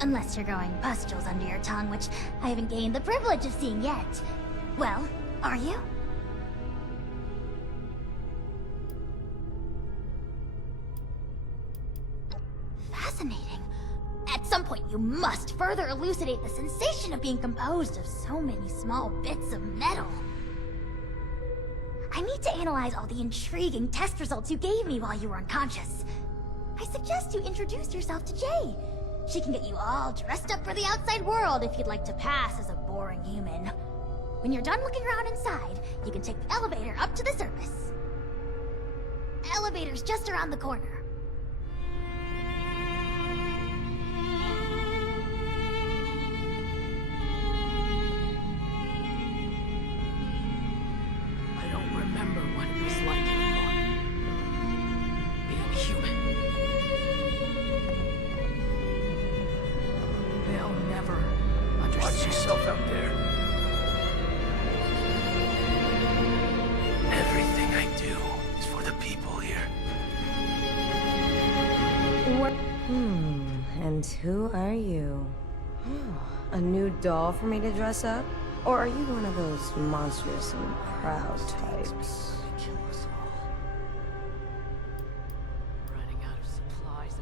Unless you're growing pustules under your tongue, which I haven't gained the privilege of seeing yet. Well, are you? Fascinating. At some point, you must further elucidate the sensation of being composed of so many small bits of metal. I need to analyze all the intriguing test results you gave me while you were unconscious. I suggest you introduce yourself to Jay. She can get you all dressed up for the outside world if you'd like to pass as a boring human. When you're done looking around inside, you can take the elevator up to the surface. Elevator's just around the corner. I don't remember what it was like anymore. Being human. They'll never understand. Watch yourself out there. Everything I do is for the And who are you? A new doll for me to dress up? Or are you one of those monstrous and proud types? Running out of supplies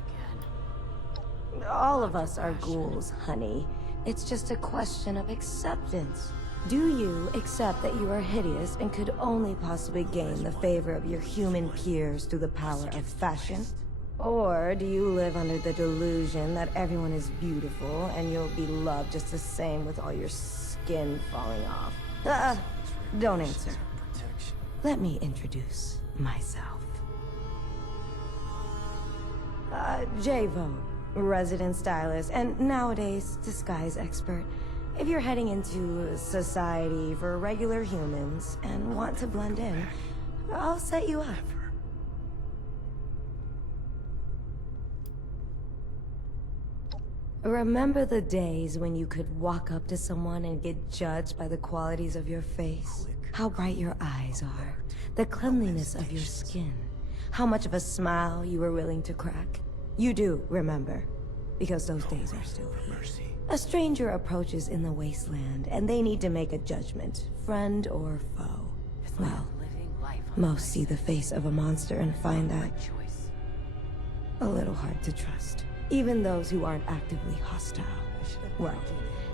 again. All of us are ghouls, honey. It's just a question of acceptance. Do you accept that you are hideous and could only possibly gain the favor of your human peers through the power of fashion? Or do you live under the delusion that everyone is beautiful and you'll be loved just the same with all your skin falling off? Don't answer. Let me introduce myself. Javo, resident stylist and nowadays disguise expert. If you're heading into society for regular humans and want to blend in, I'll set you up. Remember the days when you could walk up to someone and get judged by the qualities of your face? How bright your eyes are, the cleanliness of your skin, how much of a smile you were willing to crack? You do remember, because those days are still here. A stranger approaches in the wasteland, and they need to make a judgment, friend or foe. Well, most see the face of a monster and find that a little hard to trust. Even those who aren't actively hostile. Well,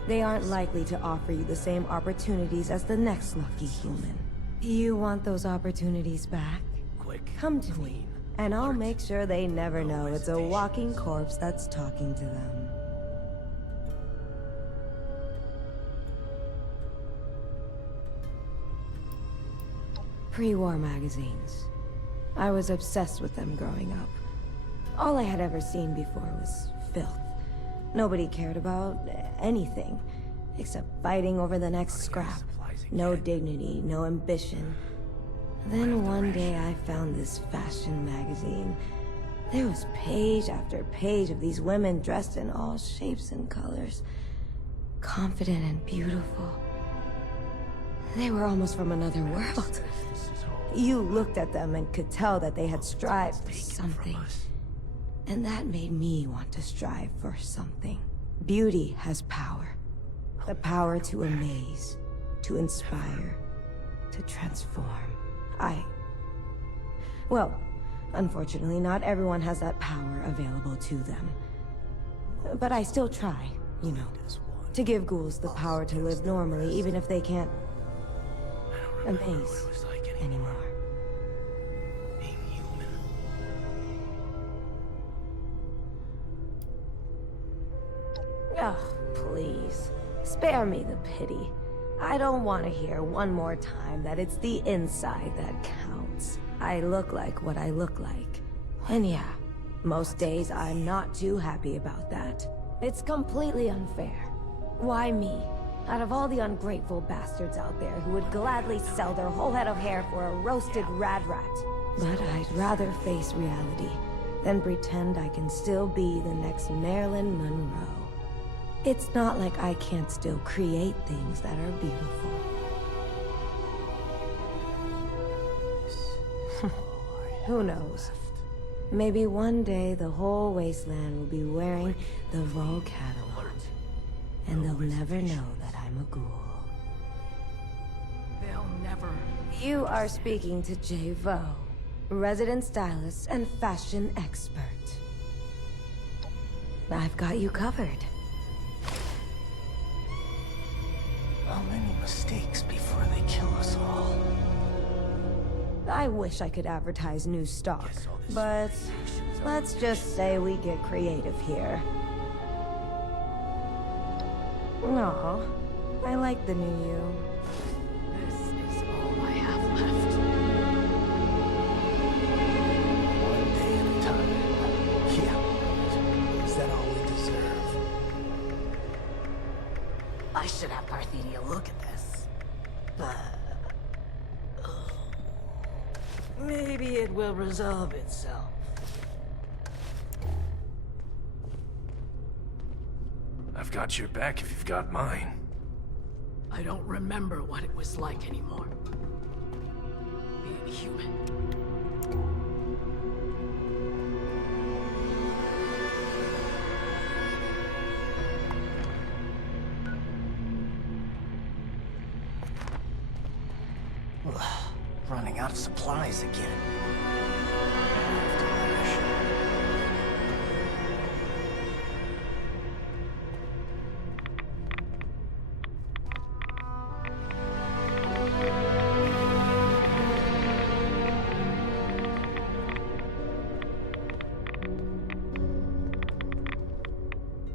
they aren't likely to offer you the same opportunities as the next lucky human. You want those opportunities back? Come to me, and I'll make sure they never know it's a walking corpse that's talking to them. Pre-war magazines. I was obsessed with them growing up. All I had ever seen before was filth. Nobody cared about anything, except fighting over the next scrap. No dignity, no ambition. Then one day I found this fashion magazine. There was page after page of these women dressed in all shapes and colors. Confident and beautiful. They were almost from another world. You looked at them and could tell that they had strived for something. And that made me want to strive for something. Beauty has power. The power to amaze, to inspire, to transform. Well, unfortunately, not everyone has that power available to them. But I still try, you know, to give ghouls the power to live normally, even if they can't amaze anymore. Oh, please. Spare me the pity. I don't want to hear one more time that it's the inside that counts. I look like what I look like. And yeah, most days I'm not too happy about that. It's completely unfair. Why me? Out of all the ungrateful bastards out there who would gladly sell their whole head of hair for a roasted rad rat. But I'd rather face reality than pretend I can still be the next Marilyn Monroe. It's not like I can't still create things that are beautiful. Who knows? Maybe one day the whole wasteland will be wearing the Vogue catalog. And they'll never know that I'm a ghoul. They'll never... You are speaking to J-Vo, resident stylist and fashion expert. I've got you covered. How many mistakes before they kill us all? I wish I could advertise new stock, but let's just say we get creative here. Aw, I like the new you. This is all I have left. One day at a time. Yeah. Is that all we deserve? I should have Parthenia look at this. But... maybe it will resolve itself. I've got your back if you've got mine. I don't remember what it was like anymore. Being human. out of supplies again.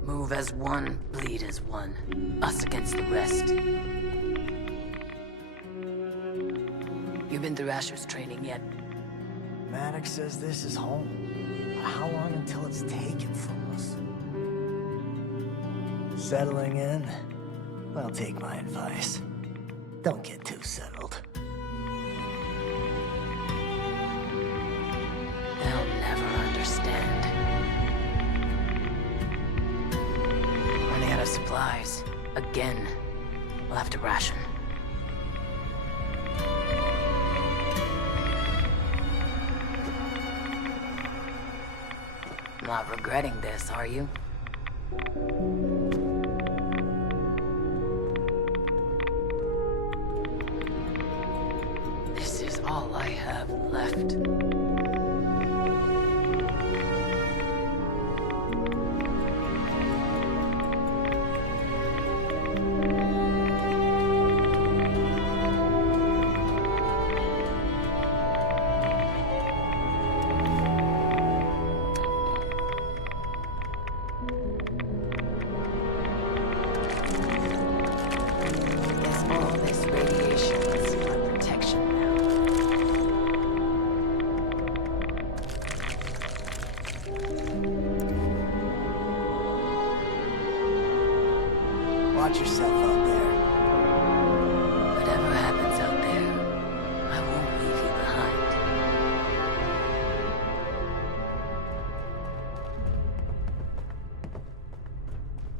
Move as one, bleed as one. Us against the rest. You been through Asher's training yet? Maddox says this is home. How long until it's taken from us? Settling in? Well, take my advice. Don't get too settled. They'll never understand. Running out of supplies. Again. We'll have to ration. Not regretting this, are you? This is all I have left. Watch yourself out there. Whatever happens out there, I won't leave you behind.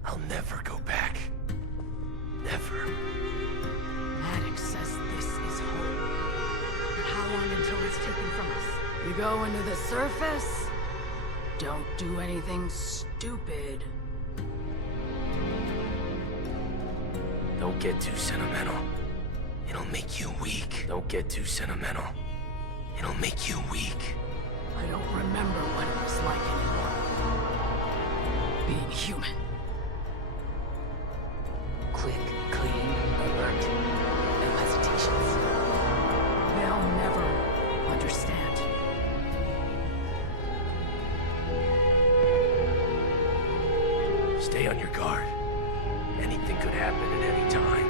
I'll never go back. Never. Maddox says this is home. But how long until it's taken from us? You go into the surface? Don't do anything stupid. Don't get too sentimental. It'll make you weak. Don't get too sentimental. It'll make you weak. I don't remember what it was like anymore. Being human. Quick, clean, alert. No hesitations. They'll never understand. Stay on your guard. Anything could happen at any time.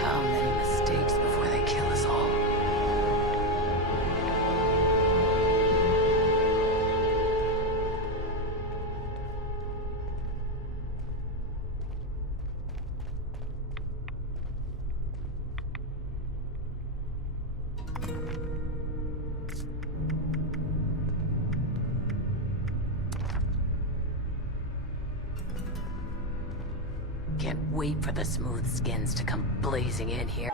How many mistakes before they kill us all? Can't wait for the smooth skins to come blazing in here.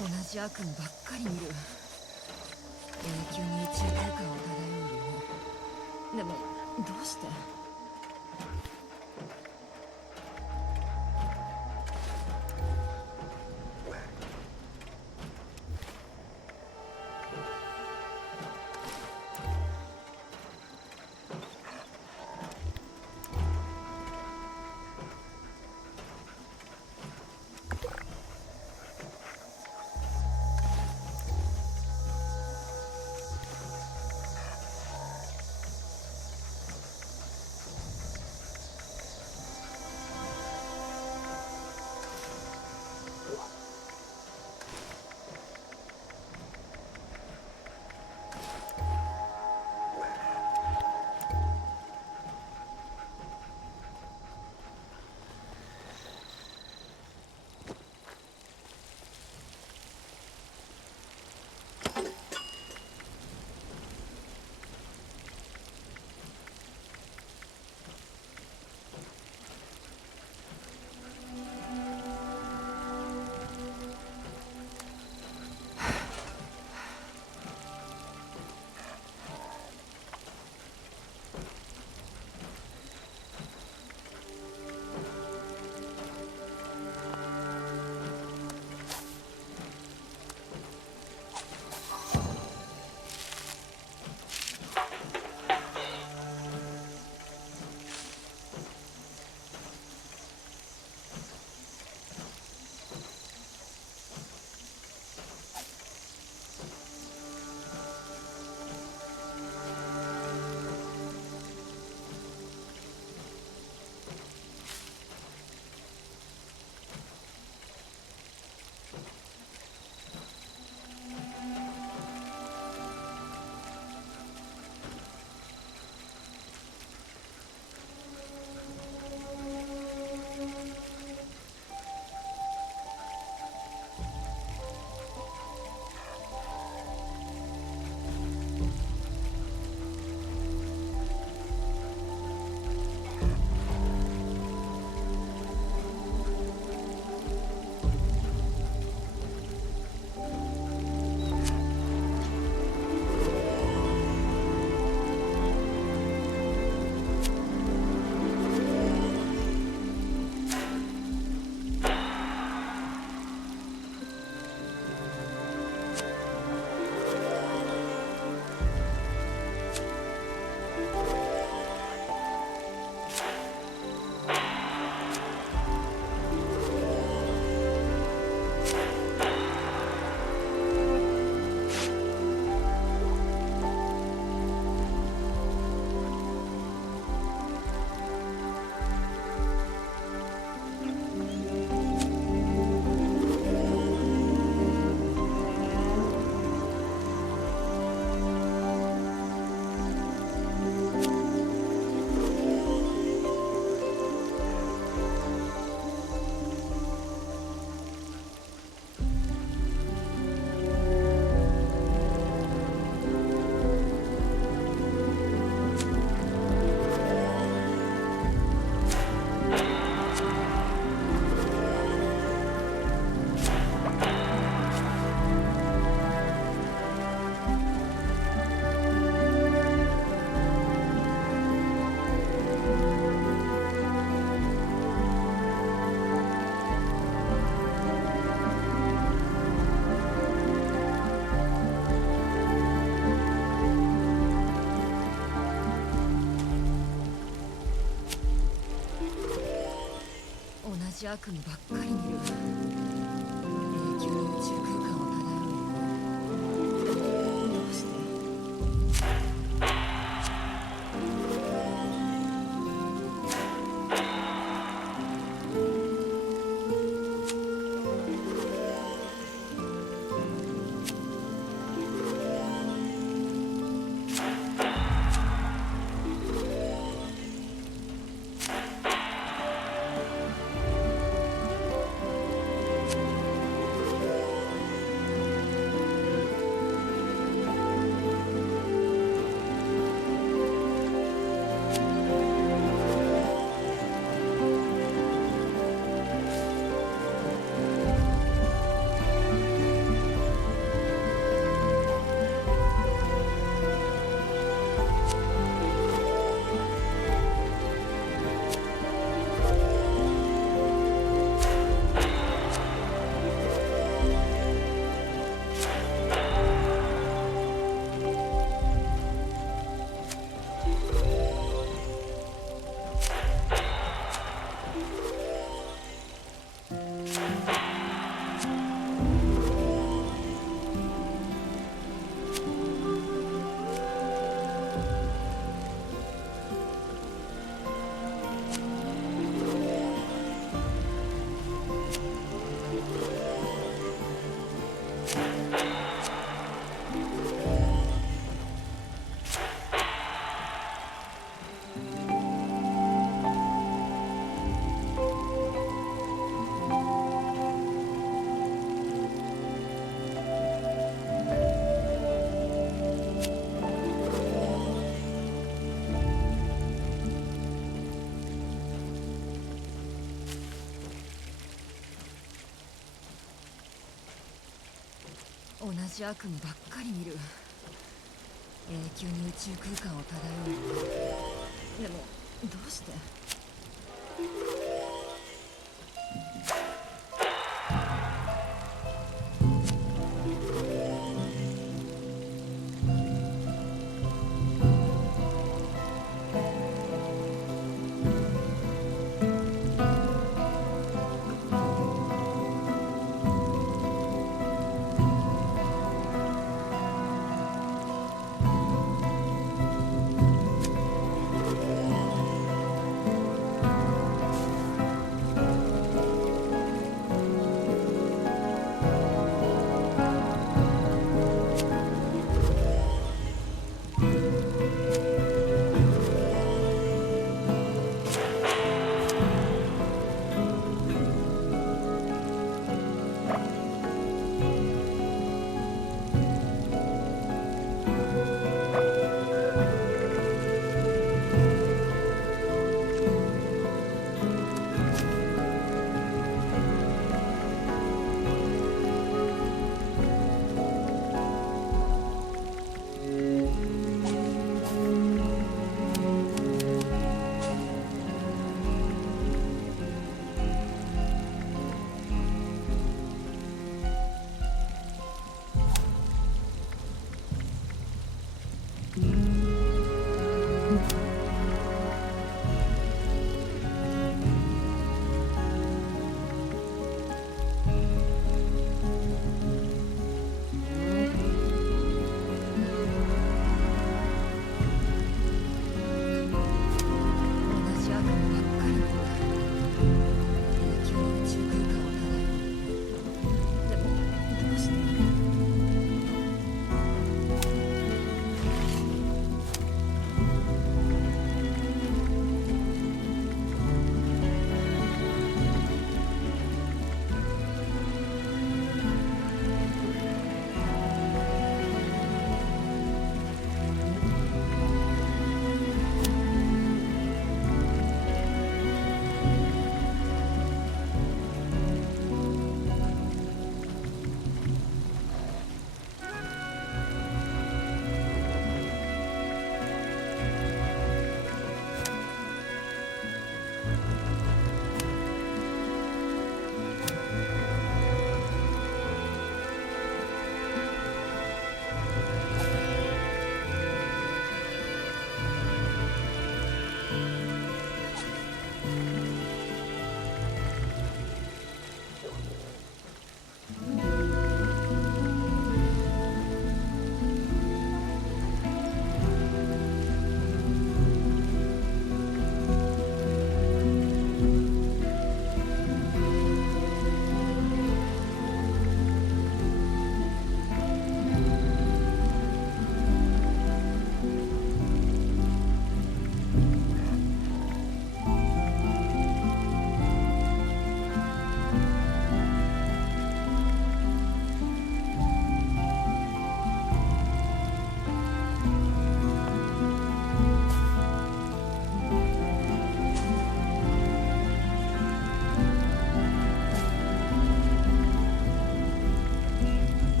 同じ悪夢ばっかり見る。永久に宇宙空間を漂う夢。でもどうして？じ悪夢ばっかり見る。永久に宇宙空間を漂う。でもどうして？同じ悪夢ばっかり見る。永久に宇宙空間を漂う。でもどうして？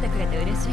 ってくれて嬉しい。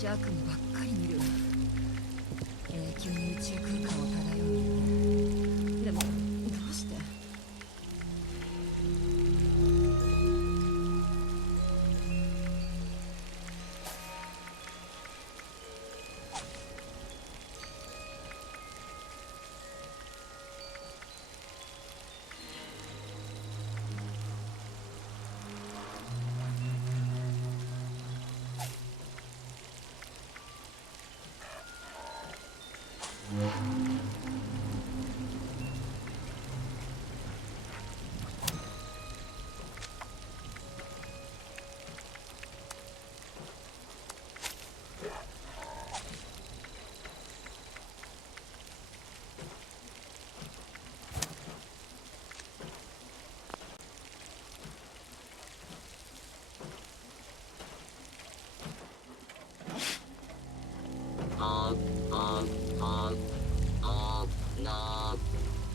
じ悪夢ばっかり見る。永久に宇宙空間を漂う。でもどうして？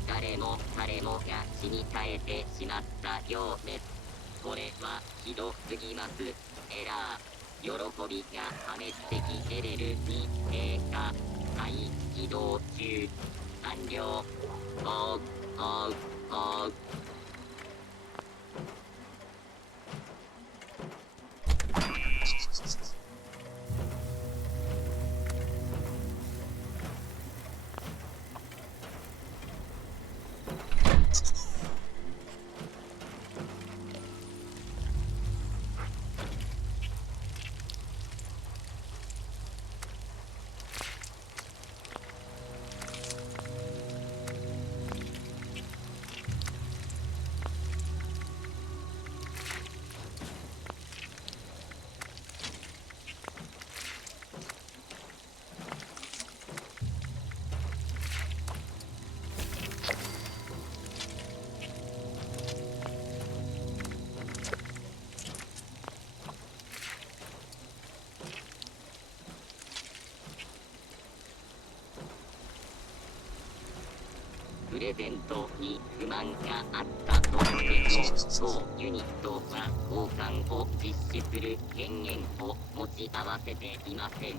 誰も彼もが死に絶えてしまったようです。これはひどすぎます。エラー。喜びが破滅的レベルに低下。再起動中。完了。おうおうおう。プレゼントに不満があったとしても、当ユニットは交換を実施する権限を持ち合わせていません。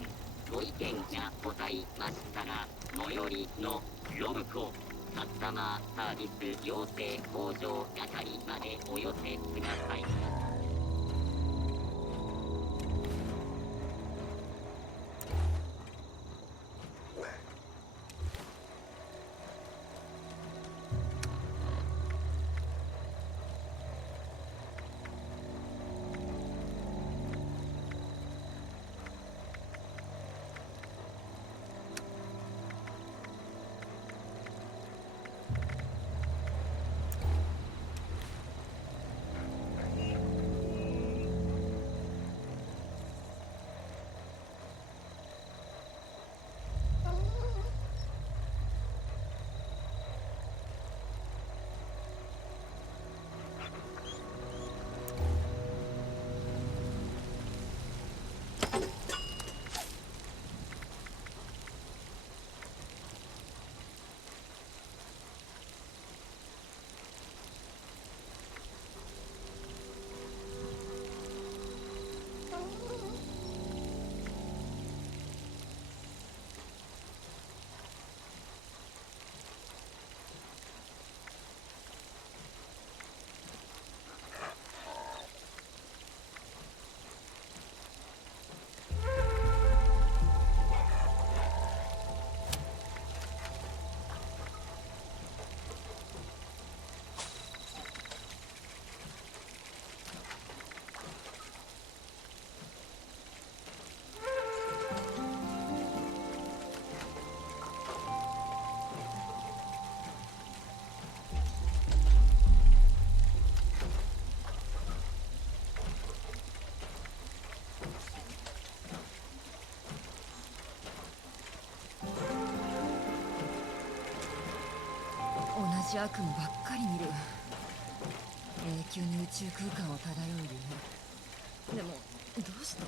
ご意見がございましたら、最寄りのロムコカスタマーサービス養成工場係までお寄せください。同じ悪夢ばっかり見る。永久に宇宙空間を漂う夢。でもどうして？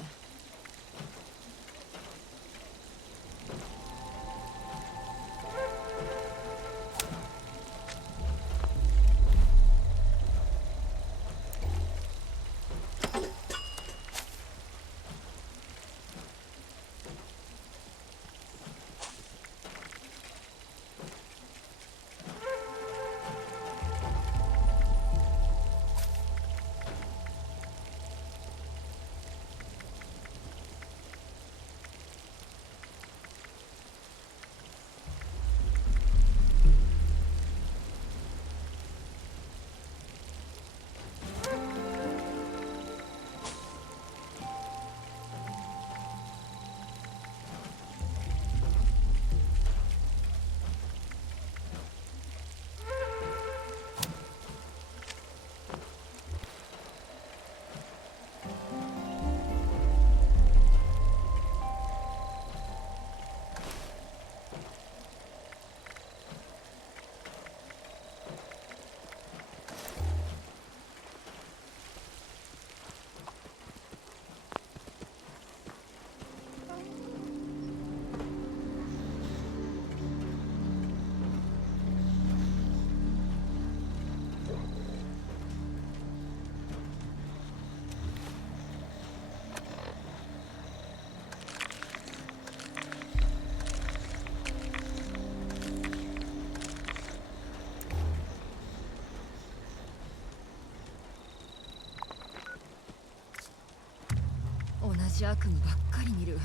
ち悪夢ばっかり見る。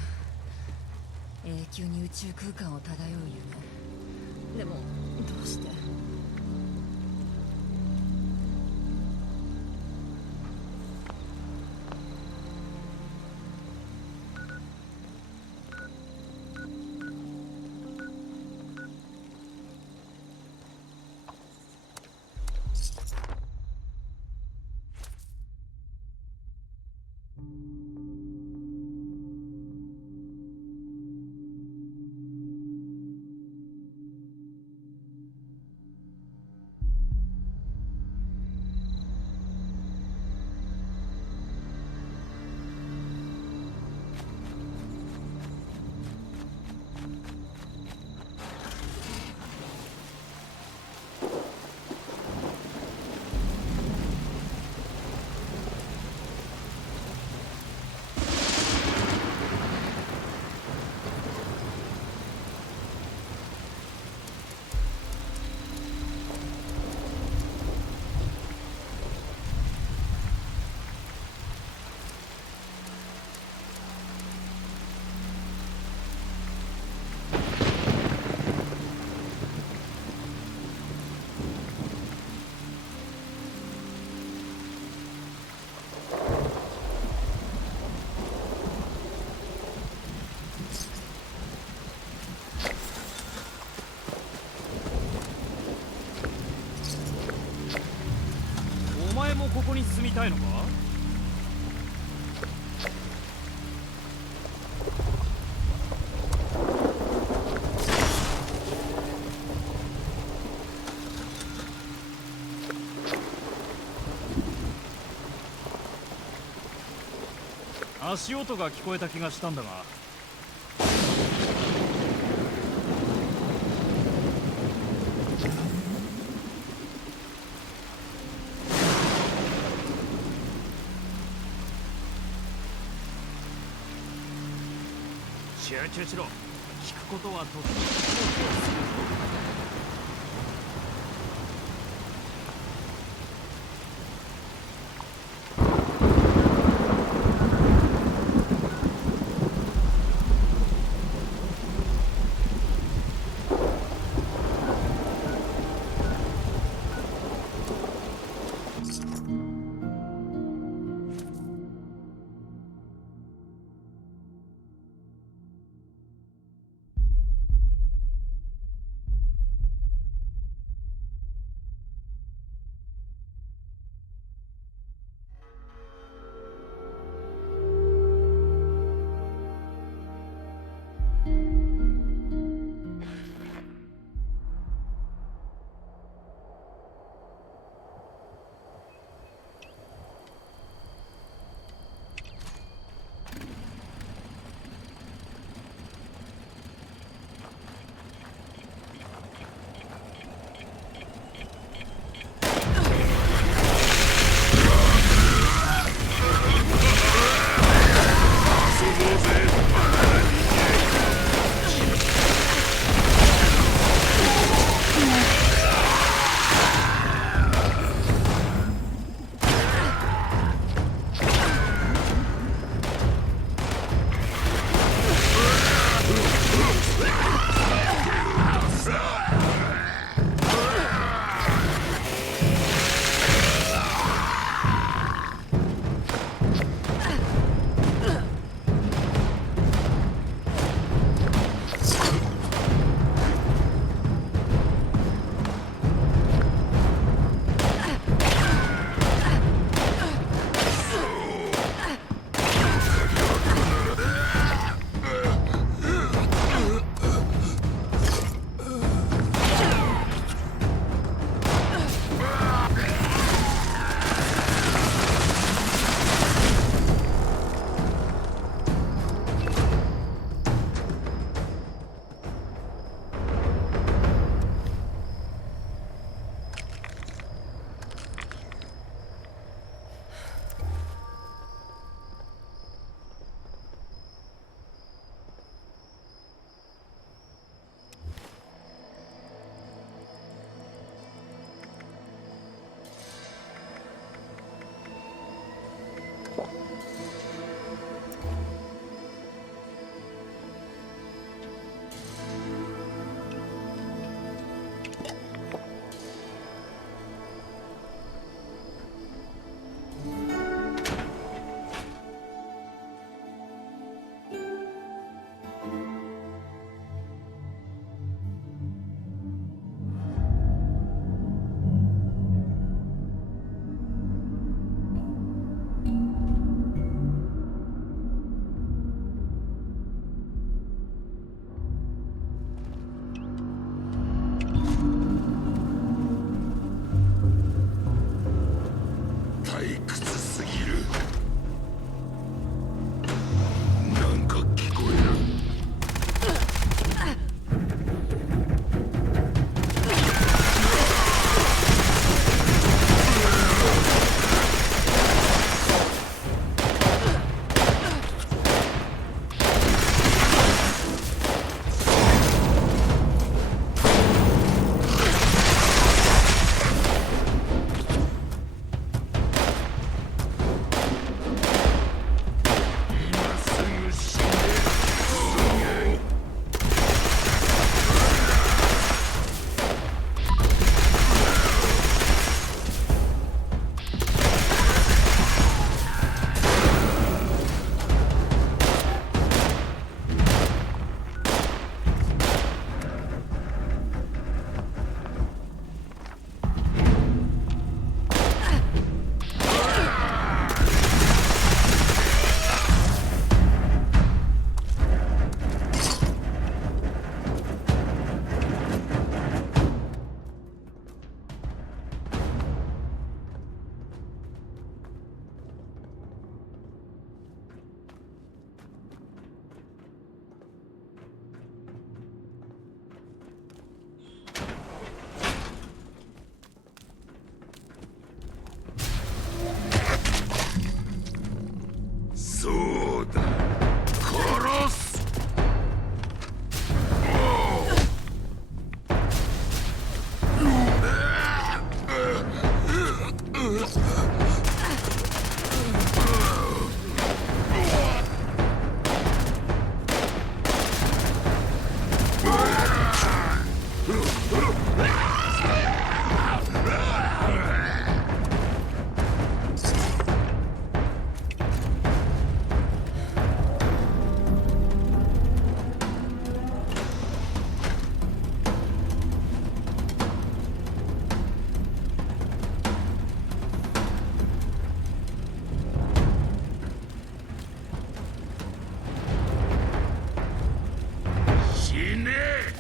永久に宇宙空間を漂う夢。でもどうして？お前もここに住みたいのか？足音が聞こえた気がしたんだが。集中しろ。聞くことは時にするぞ。退屈すぎる。なんか聞こえる。そうだ、殺す。死ねえ。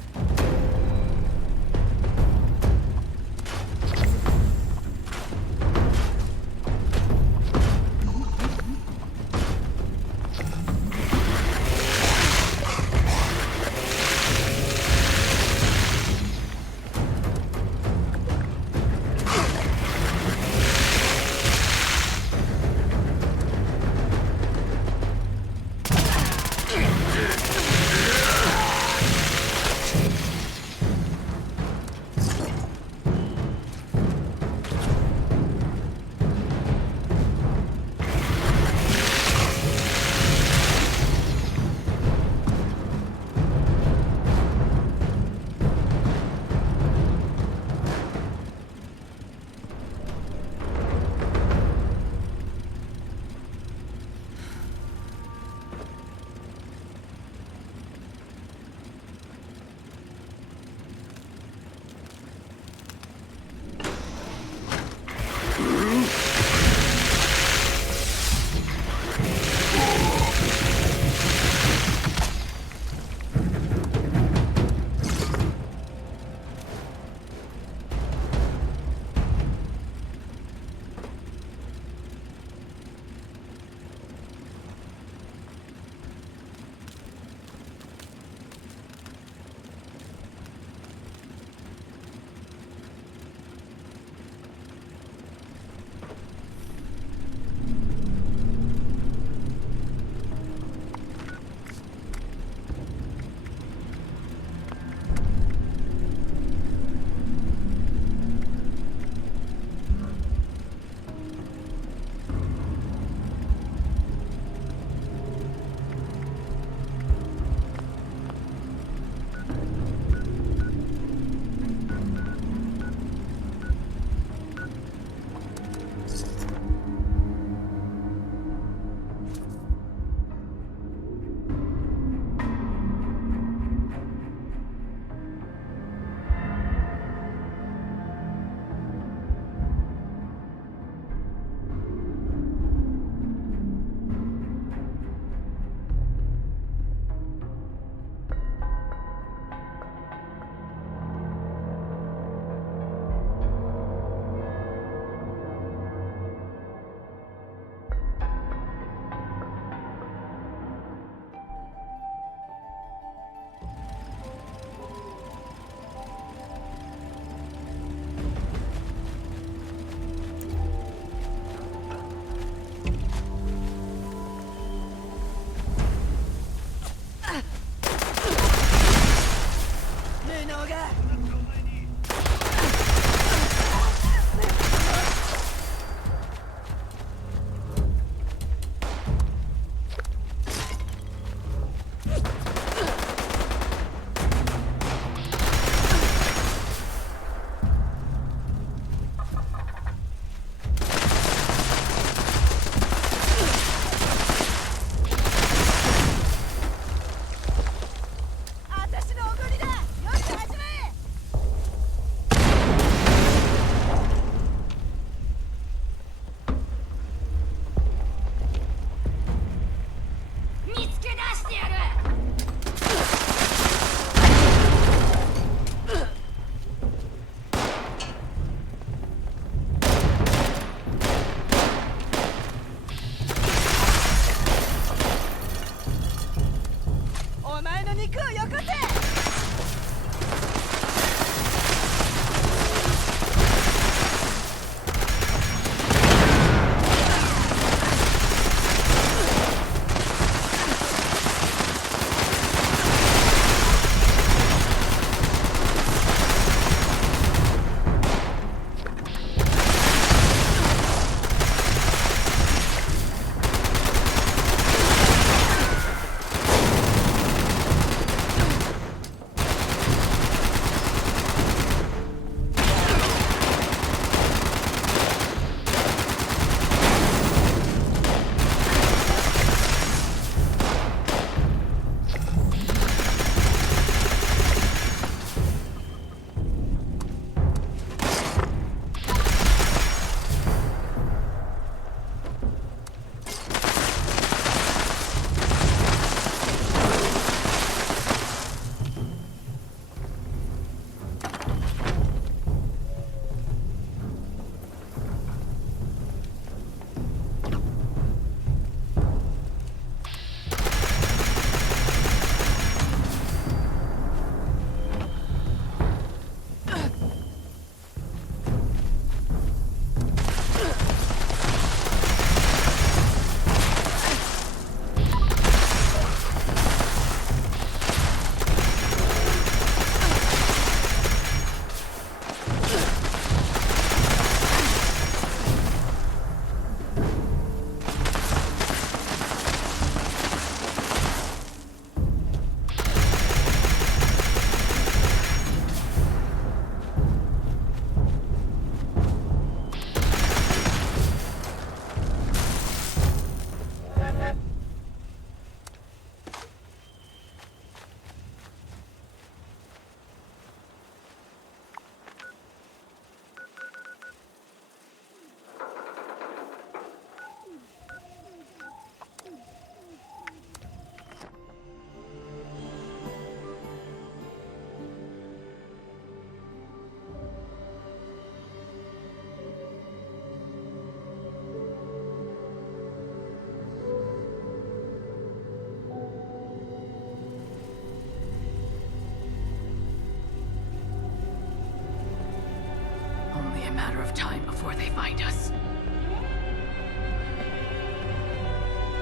Only a matter of time before they find us.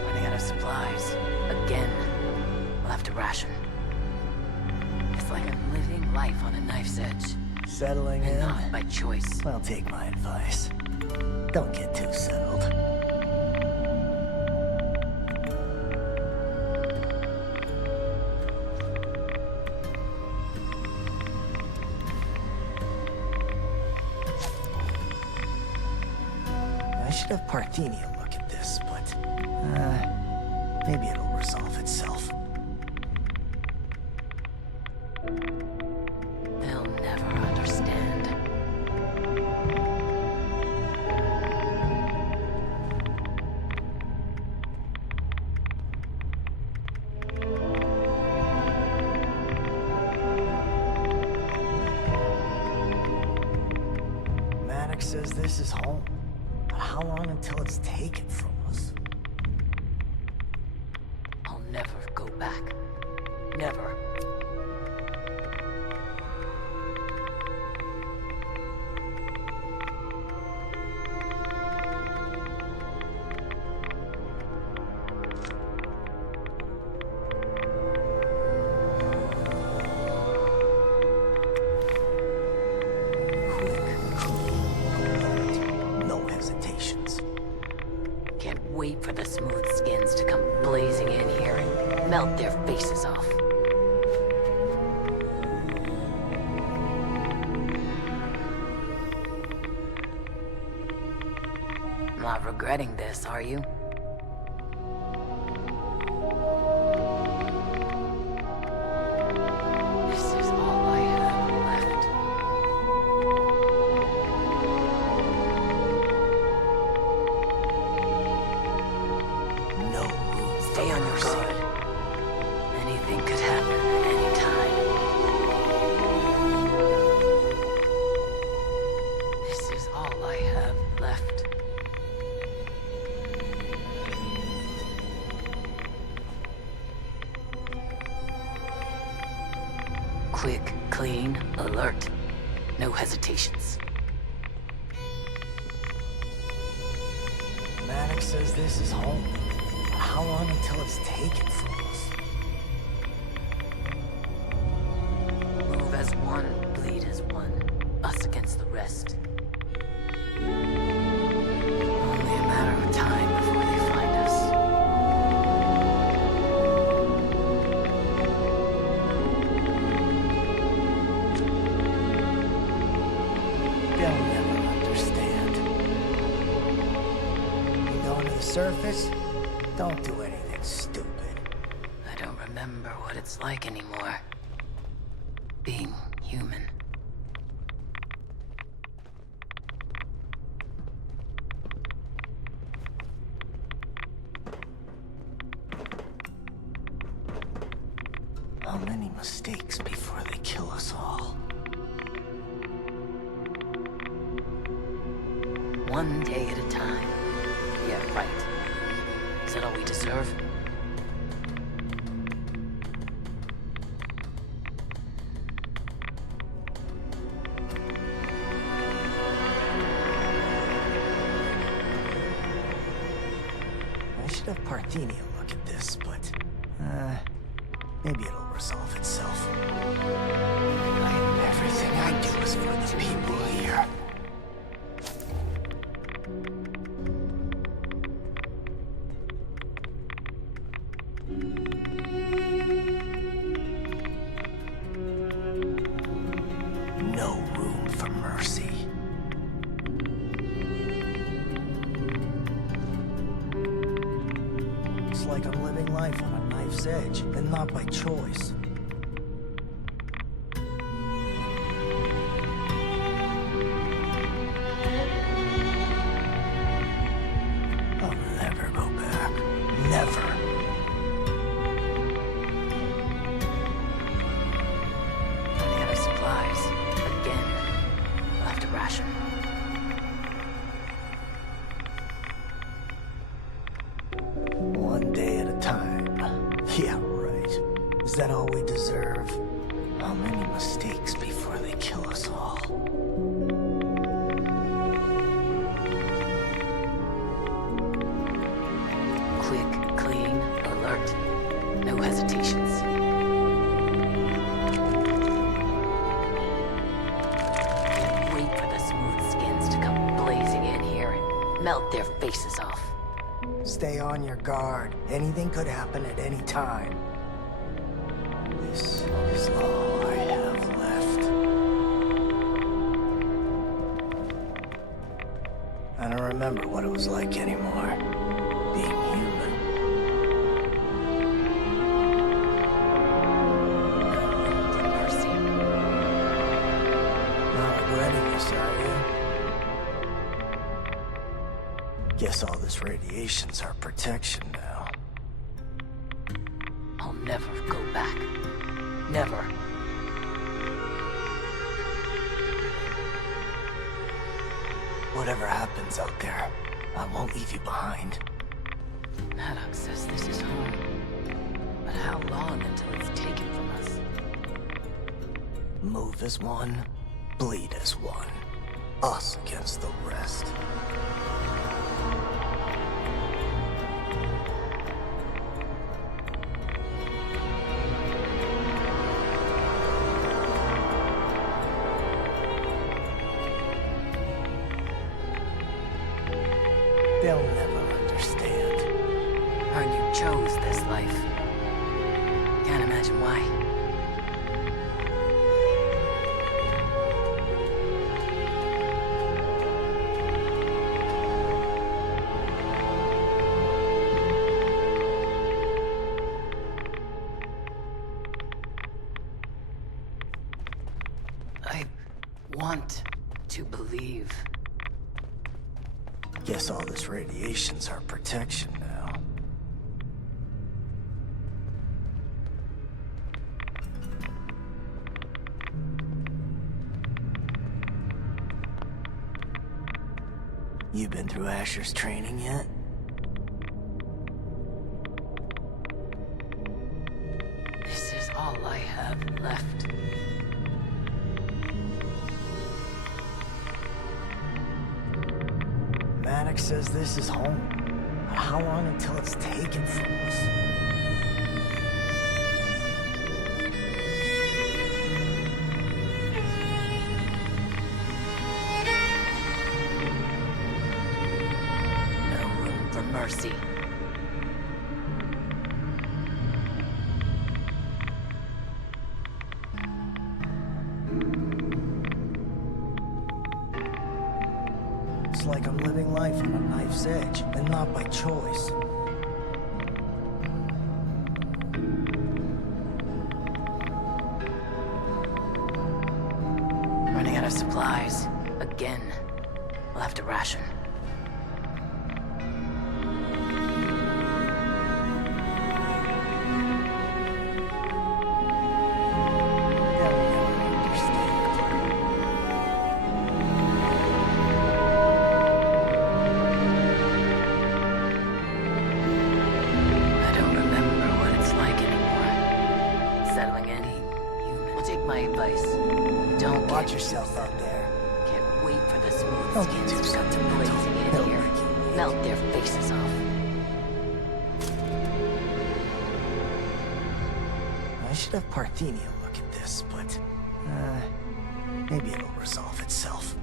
Running out of supplies. Again. We'll have to ration. It's like I'm living life on a knife's edge. Settling in? Not by choice. Well, take my advice. Don't get too settled. I should have Parthenia look at this, but... maybe it'll resolve itself. They'll never understand. Maddox says this is home. But how long until it's taken from us? I'll never go back. Never. No hesitations. Can't wait for the smooth skins to come blazing in here and melt their faces off. Not regretting this, are you? This is all I have left. No room. Stay on your guard. Anything could happen at any time. This is all I have left. Quick, clean, alert. No hesitations. Maddox says this is home. But how long until it's taken from us? Move as one, bleed as one. Us against the rest. Only a matter of time before they find us. They'll never understand. You going to the surface? Don't do anything stupid. I don't remember what it's like anymore. Being human. How many mistakes before they kill us all? One day at a time. Yeah, right. Is that all we deserve? I should have Parthenia look at this, but... maybe it'll resolve itself. Everything I do is for the people here. No room for mercy. It's like I'm living life on a knife's edge, and not by choice. I'll never go back. Never. Running out of supplies. Again. We'll have to ration. One day at a time. Yeah, right. Is that all we deserve? How many mistakes before they kill us all? Melt their faces off. Stay on your guard. Anything could happen at any time. This is all I have left. I don't remember what it was like anymore. Being human. Mercy. Not regretting this, are you? Guess all this radiation's our protection now. I'll never go back. Never. Whatever happens out there, I won't leave you behind. Maddox says this is home. But how long until it's taken from us? Move as one, bleed as one. Us against the rest. They'll never understand. Heard you chose this life. Can't imagine why. I want to believe. Guess all this radiation's our protection now. You been through Asher's training yet? This is all I have left. Maddox says this is home. But how long until it's taken from us? No room for mercy. It's like I'm living life on a knife's edge, and not by choice. Running out of supplies. Again. We'll have to ration. I don't remember what it's like anymore. Settling in. We'll take my advice. Don't Watch yourself out there. Can't wait for the smooth Don't get skins too to come to sentimental. blazing in They'll here. make you wait. Melt their faces off. I should have Parthenia look at this, but... maybe it'll resolve itself.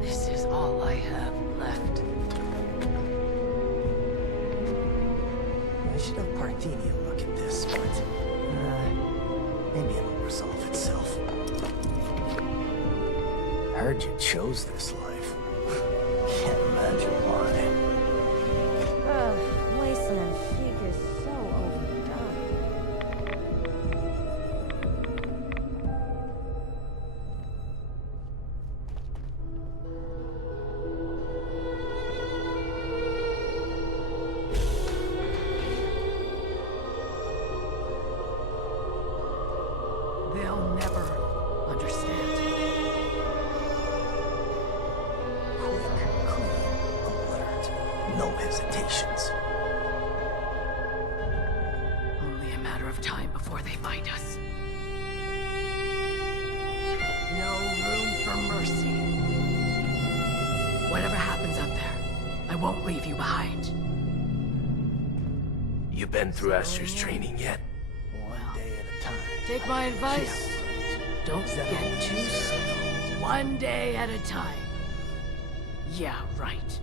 This is all I have left. I should have Parthenia look at this, but... maybe it'll resolve itself. Heard you chose this life. Can't imagine why. Wasting on Sheik is so overdone. They'll never understand. Quick, clean, alert. No hesitations. Only a matter of time before they find us. No room for mercy. Whatever happens up there, I won't leave you behind. You been through Asher's training yet? One day at a time. Take my advice. Don't get too settled. One day at a time. Yeah, right.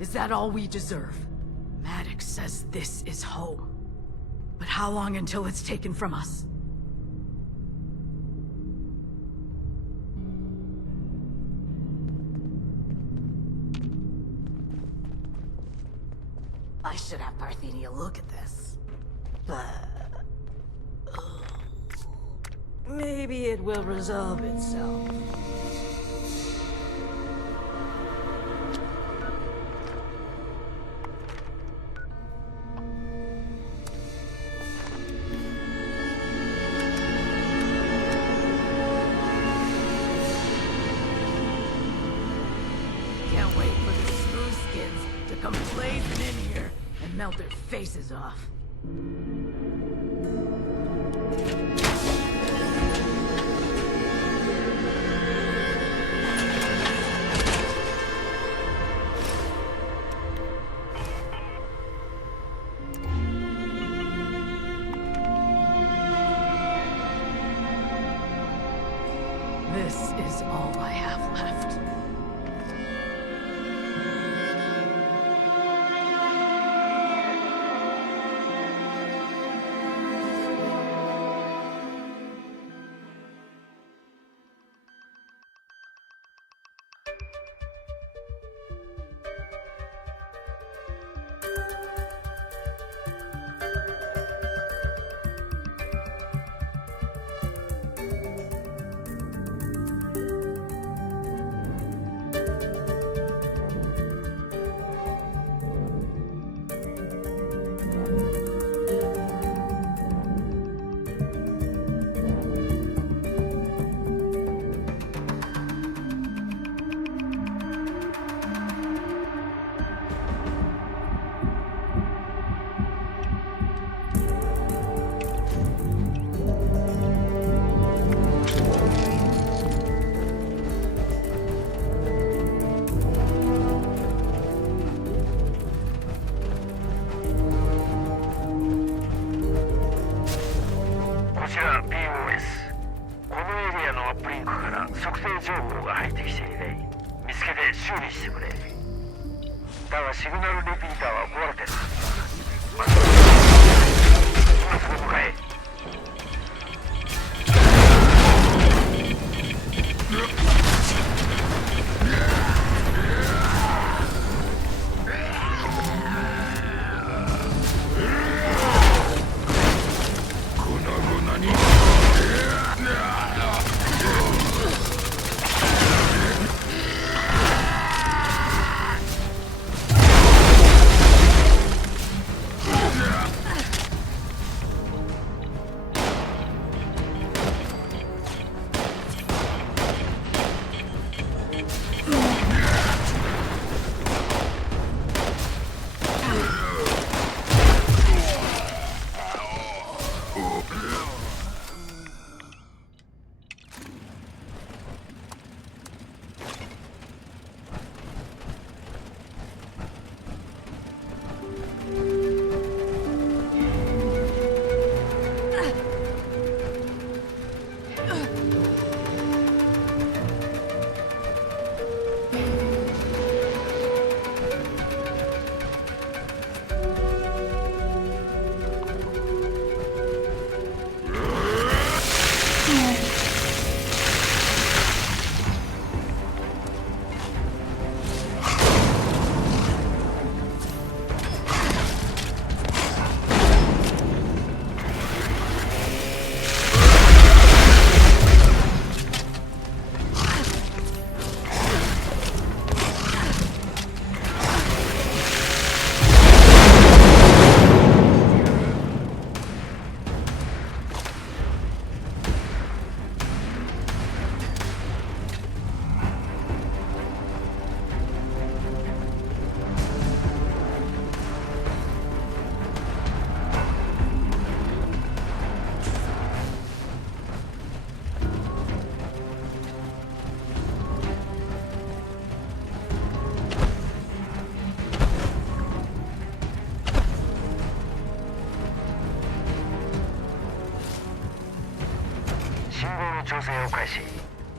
Is that all we deserve? Maddox says this is home. But how long until it's taken from us? I should have Parthenia look at this. But... maybe it will resolve itself. Can't wait for the smooth skins to come blazing in here and melt their faces off. This is all I have left.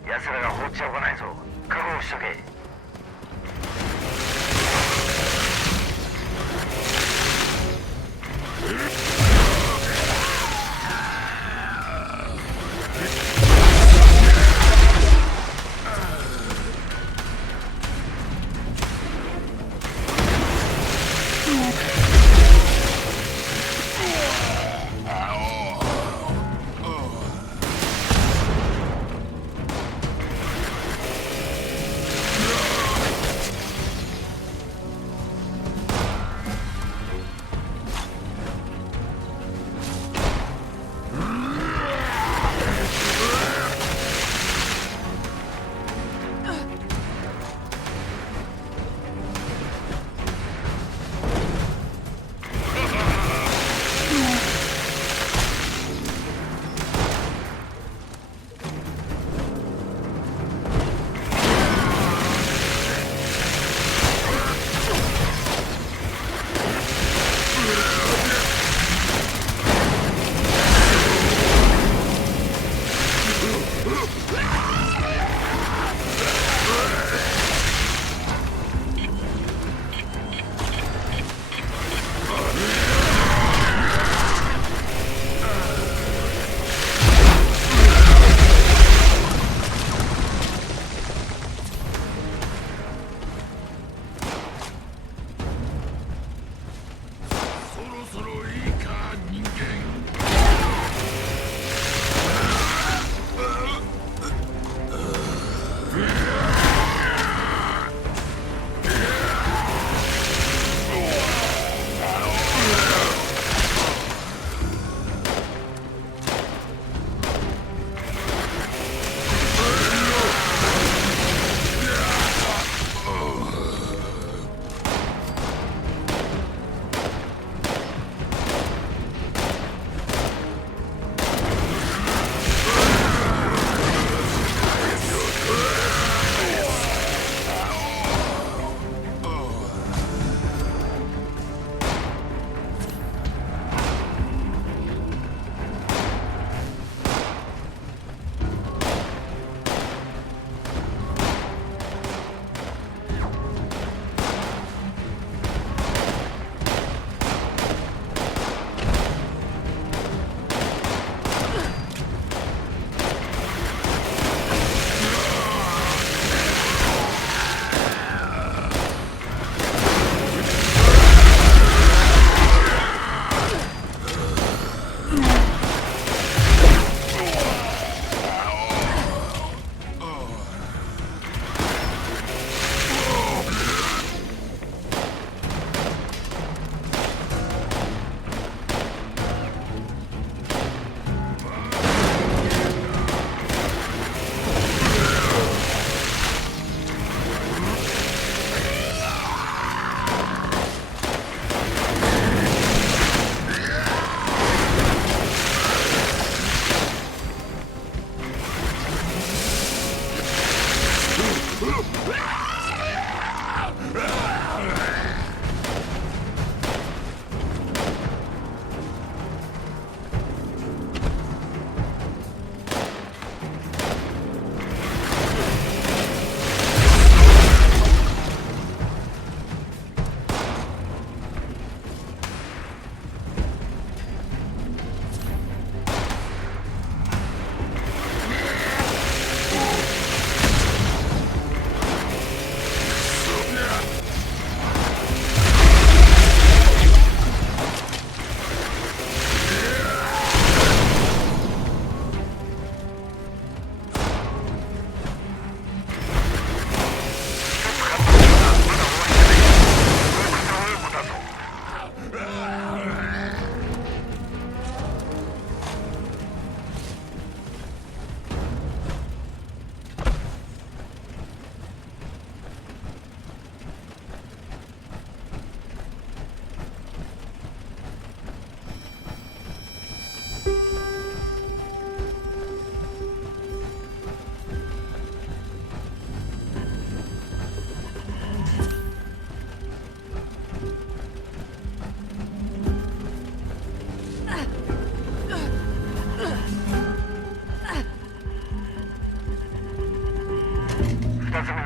奴らが放っておかないぞ。覚悟しとけ。う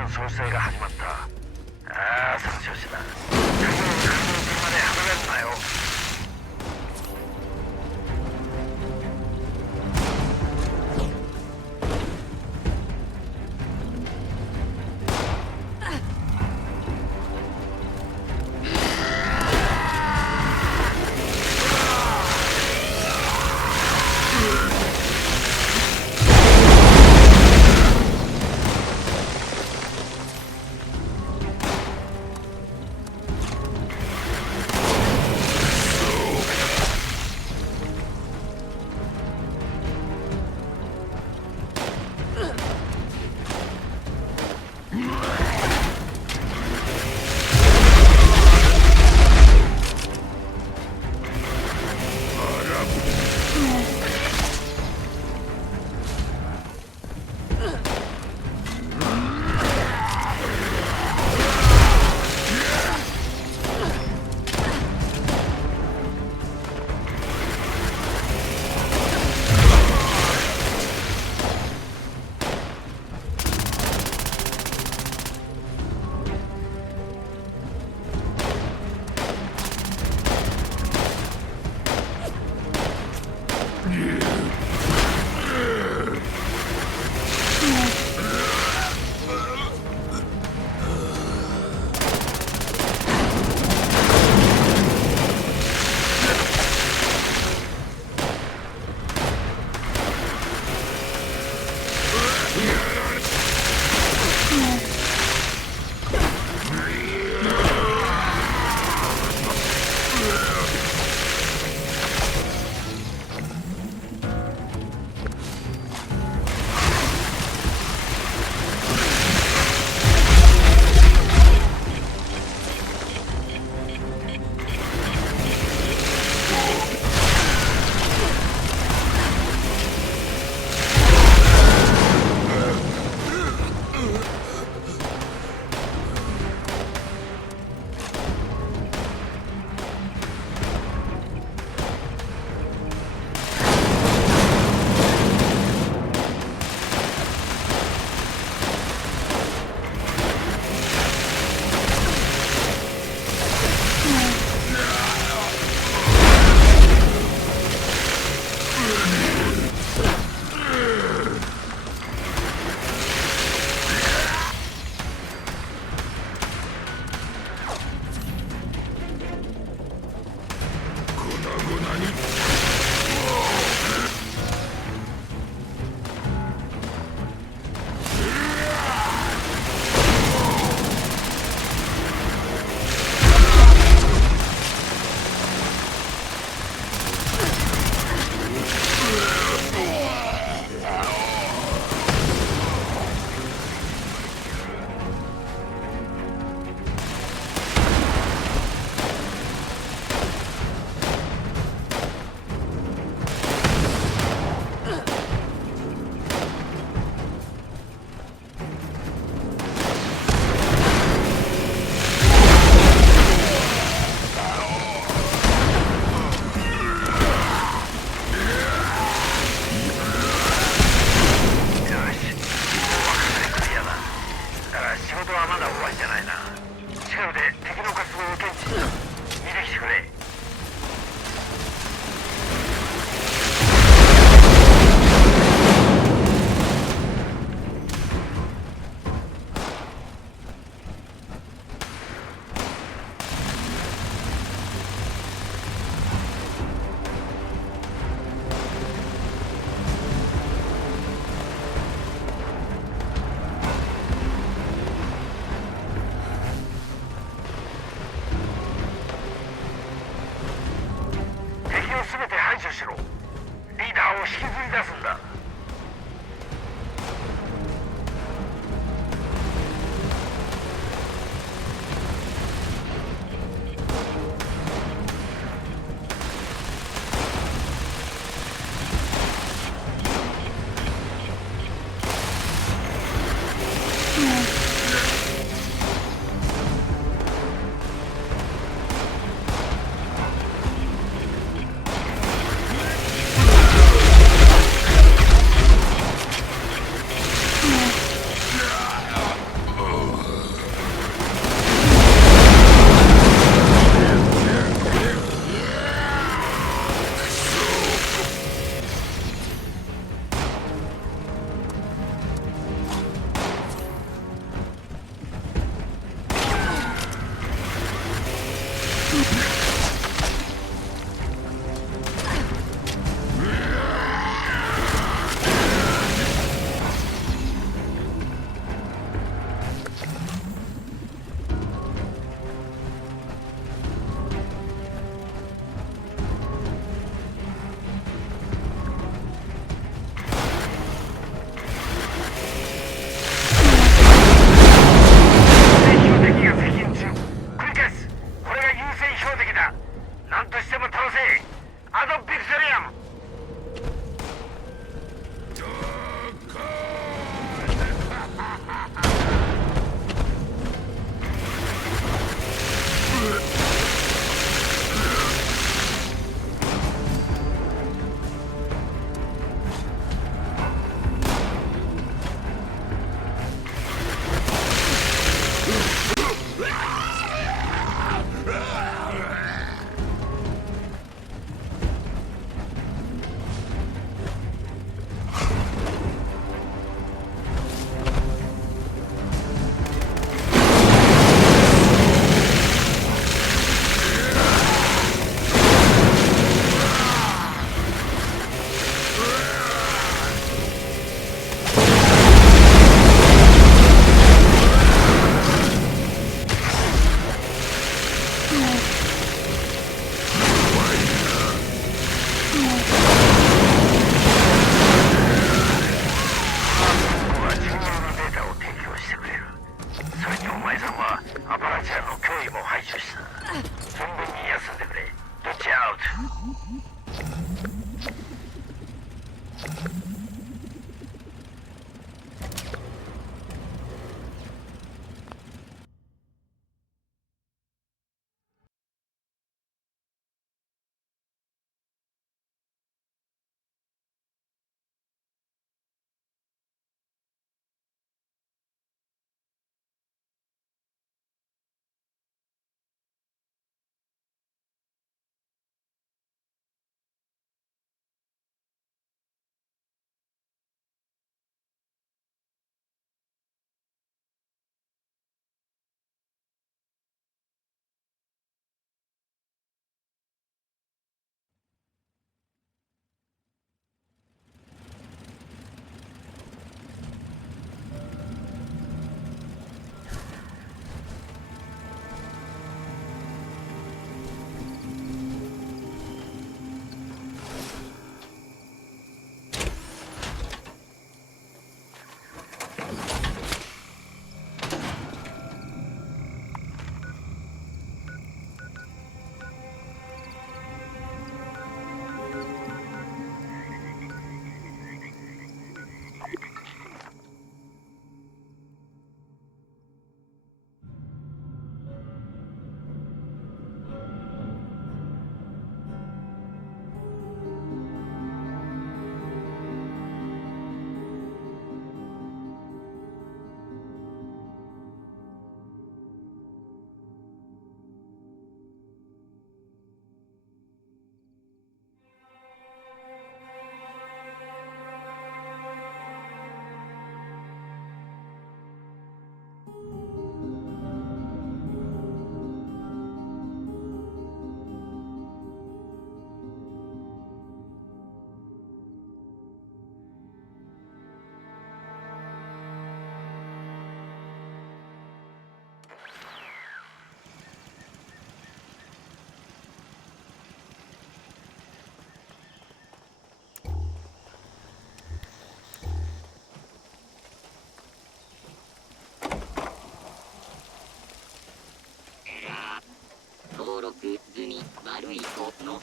創生が始まった。ああ、その調子だ。敵の車で離れるなよ。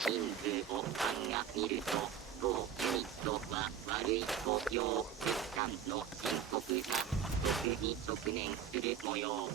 人数を鑑みると当ユニットは悪い故障物産の深刻な不足に直面する模様。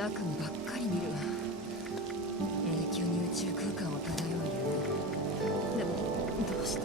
悪夢ばっかり見るわ。永久に宇宙空間を漂う夢。でもどうして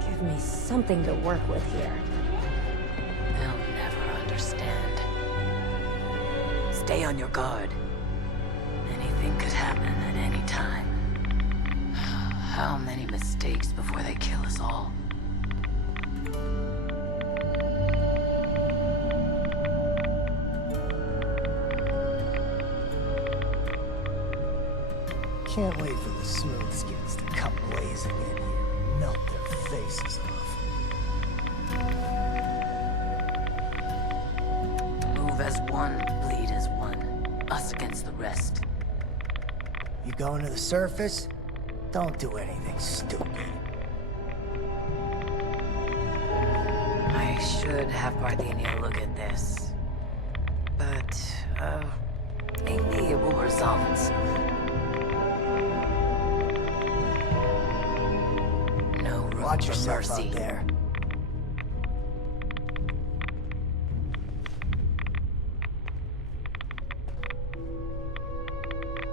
？Give me something to work with here. They'll never understand. Stay on your guard. Anything could happen at any time. How many mistakes before they kill us all? Can't wait for the smooth skins to come blazing in here and melt their faces off. Move as one, bleed as one. Us against the rest. You going to the surface? Don't do anything stupid. I should have Parthenia look at this. But, maybe it will resolve itself. Watch yourself out there.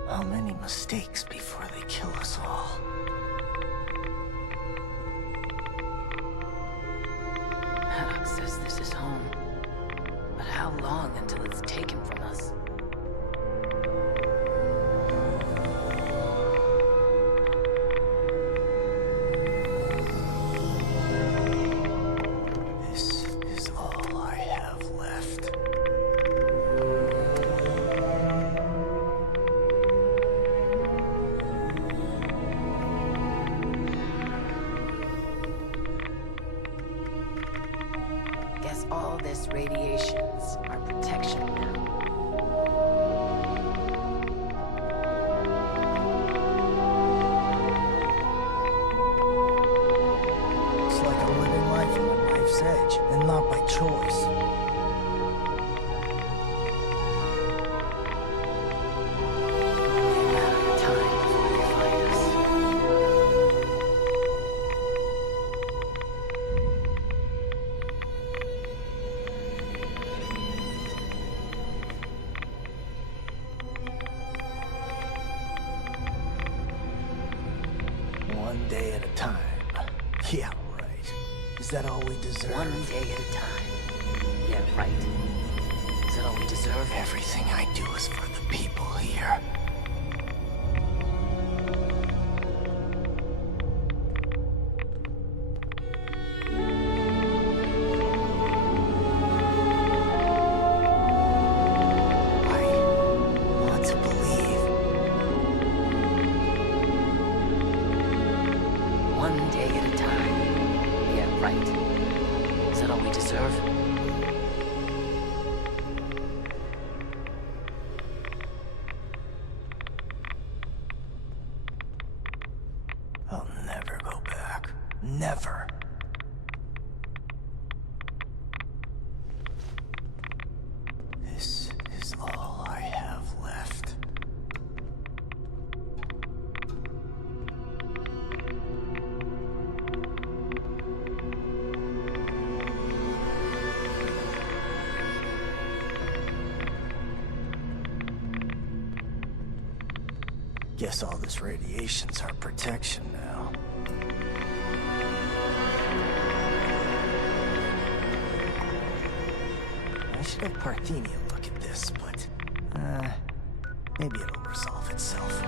How many mistakes before they kill us all? Haddock says this is home. But how long until it's taken from us? All this radiation's our protection now. day at a time. Yeah, right. Is that all we deserve? One day at a time. Yeah, right. Is that all we deserve? Everything I do is for the people here. One day at a time. Yeah, right. Is that all we deserve? I'll never go back. Never. This is all I have left. Guess all this radiation's our protection now. I should have Parthenia look at this, but maybe it'll resolve itself.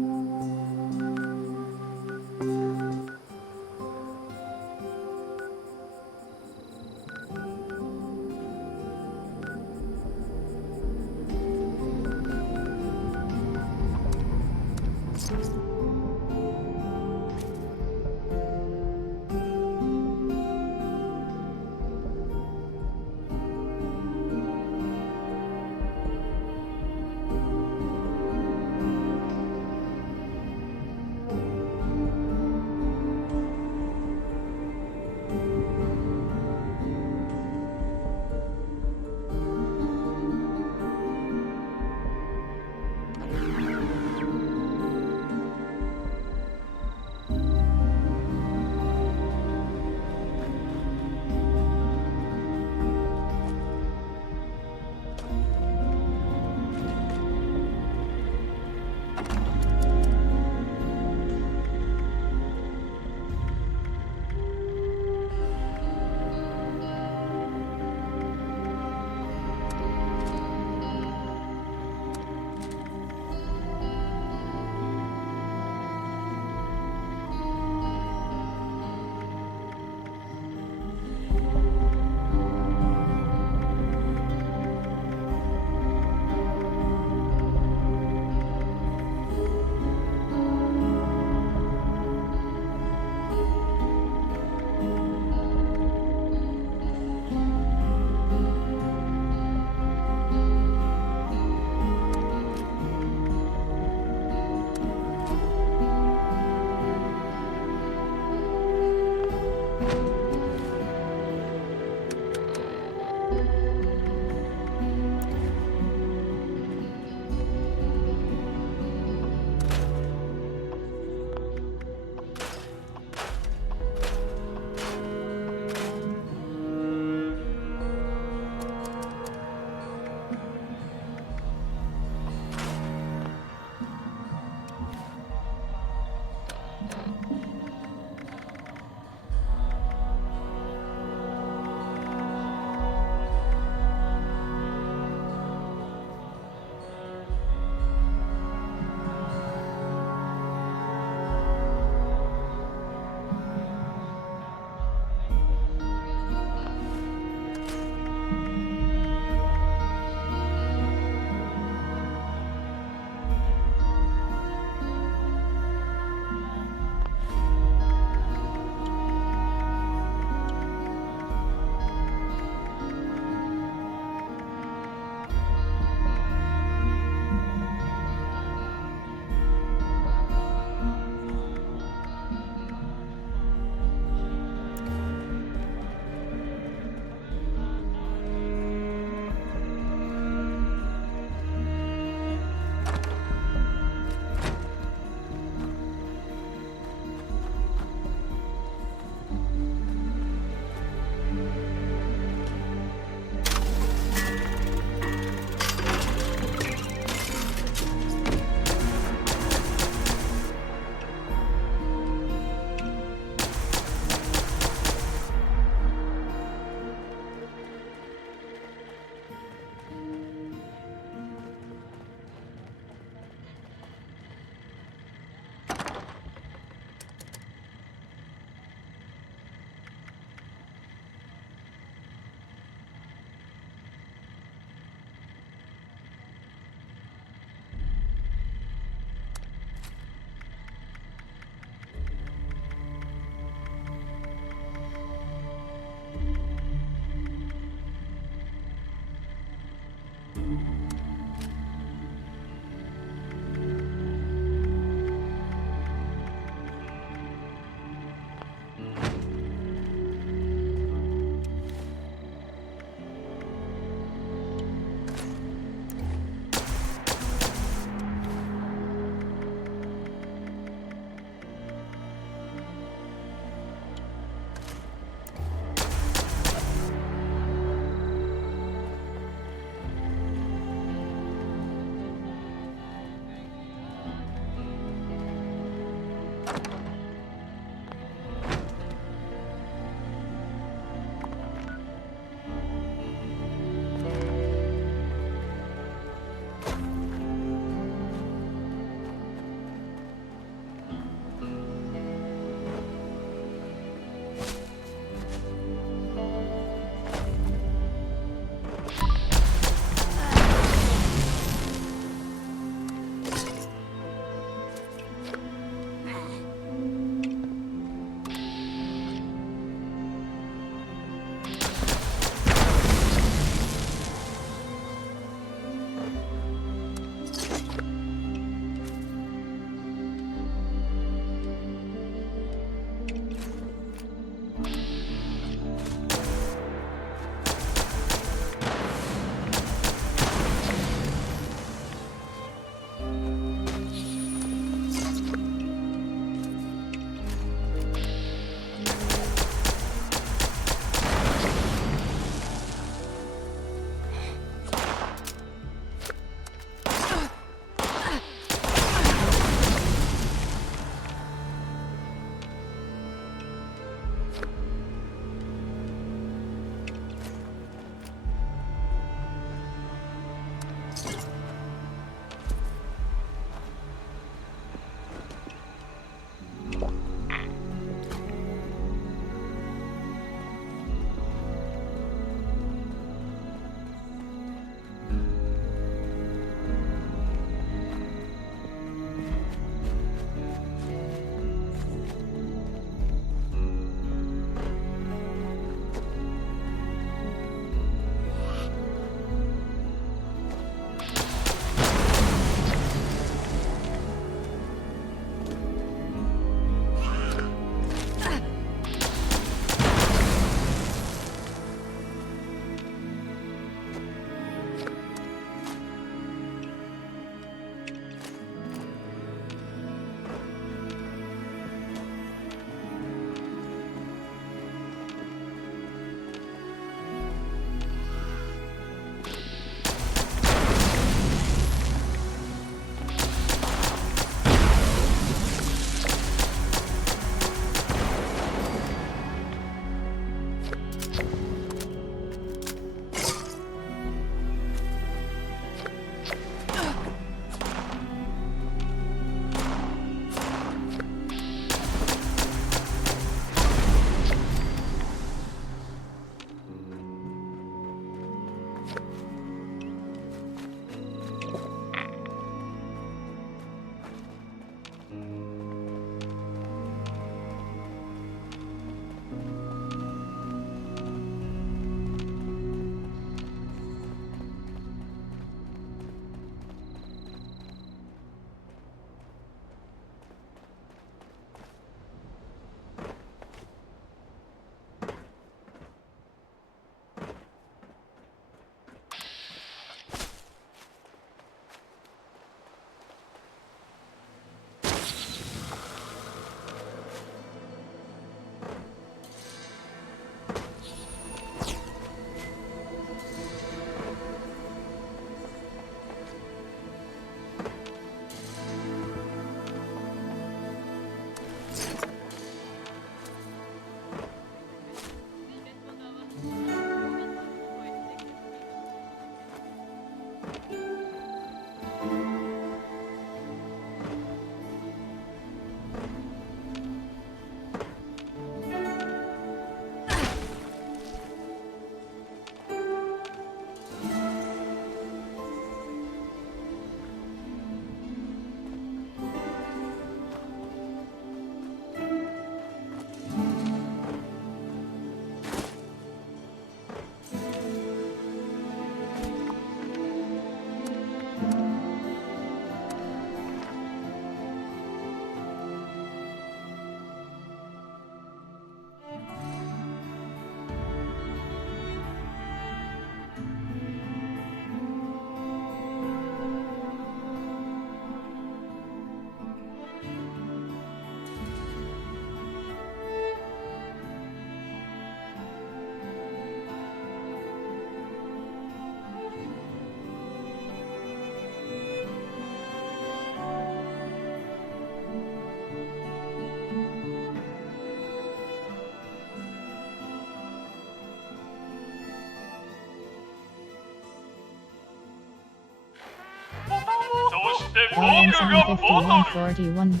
LM75141.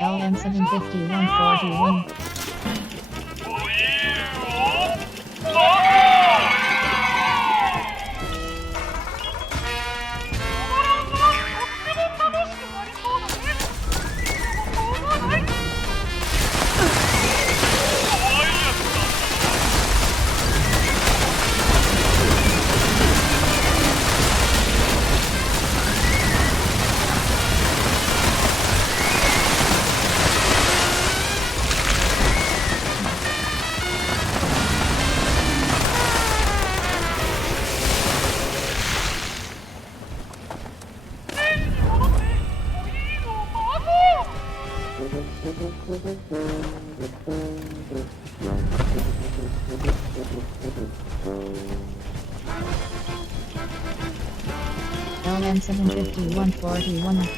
LM75141. LM75141.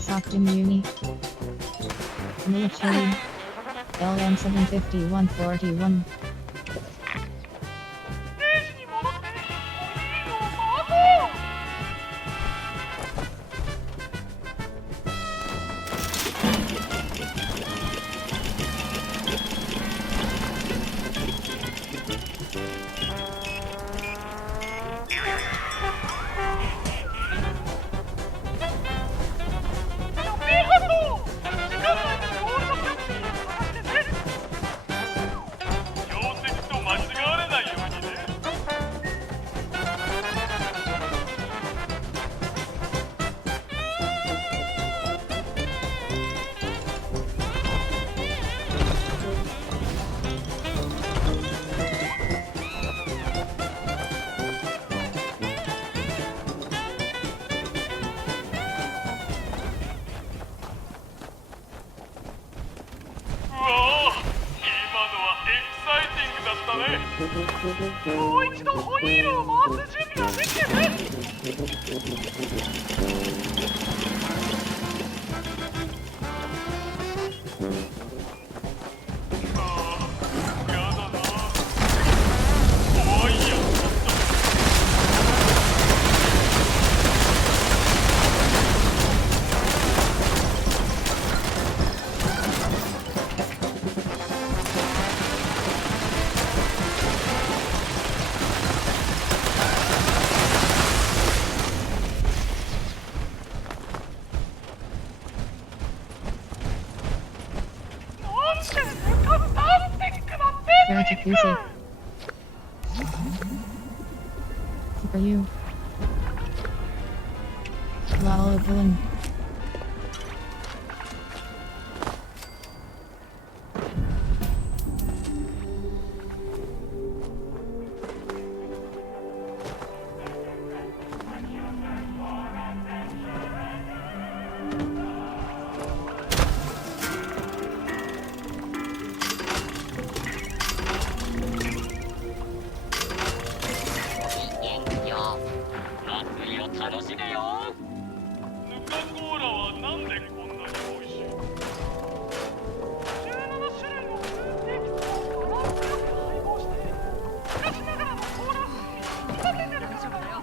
Stockton Uni. Military. LM75141. Music. For you. 楽しめよ。ヌカコーラはなんでこんなに美味しいの？17種類のフルーツエキスをバランスよく配合して昔ながらのコーラ風味に仕立ててるからだよ。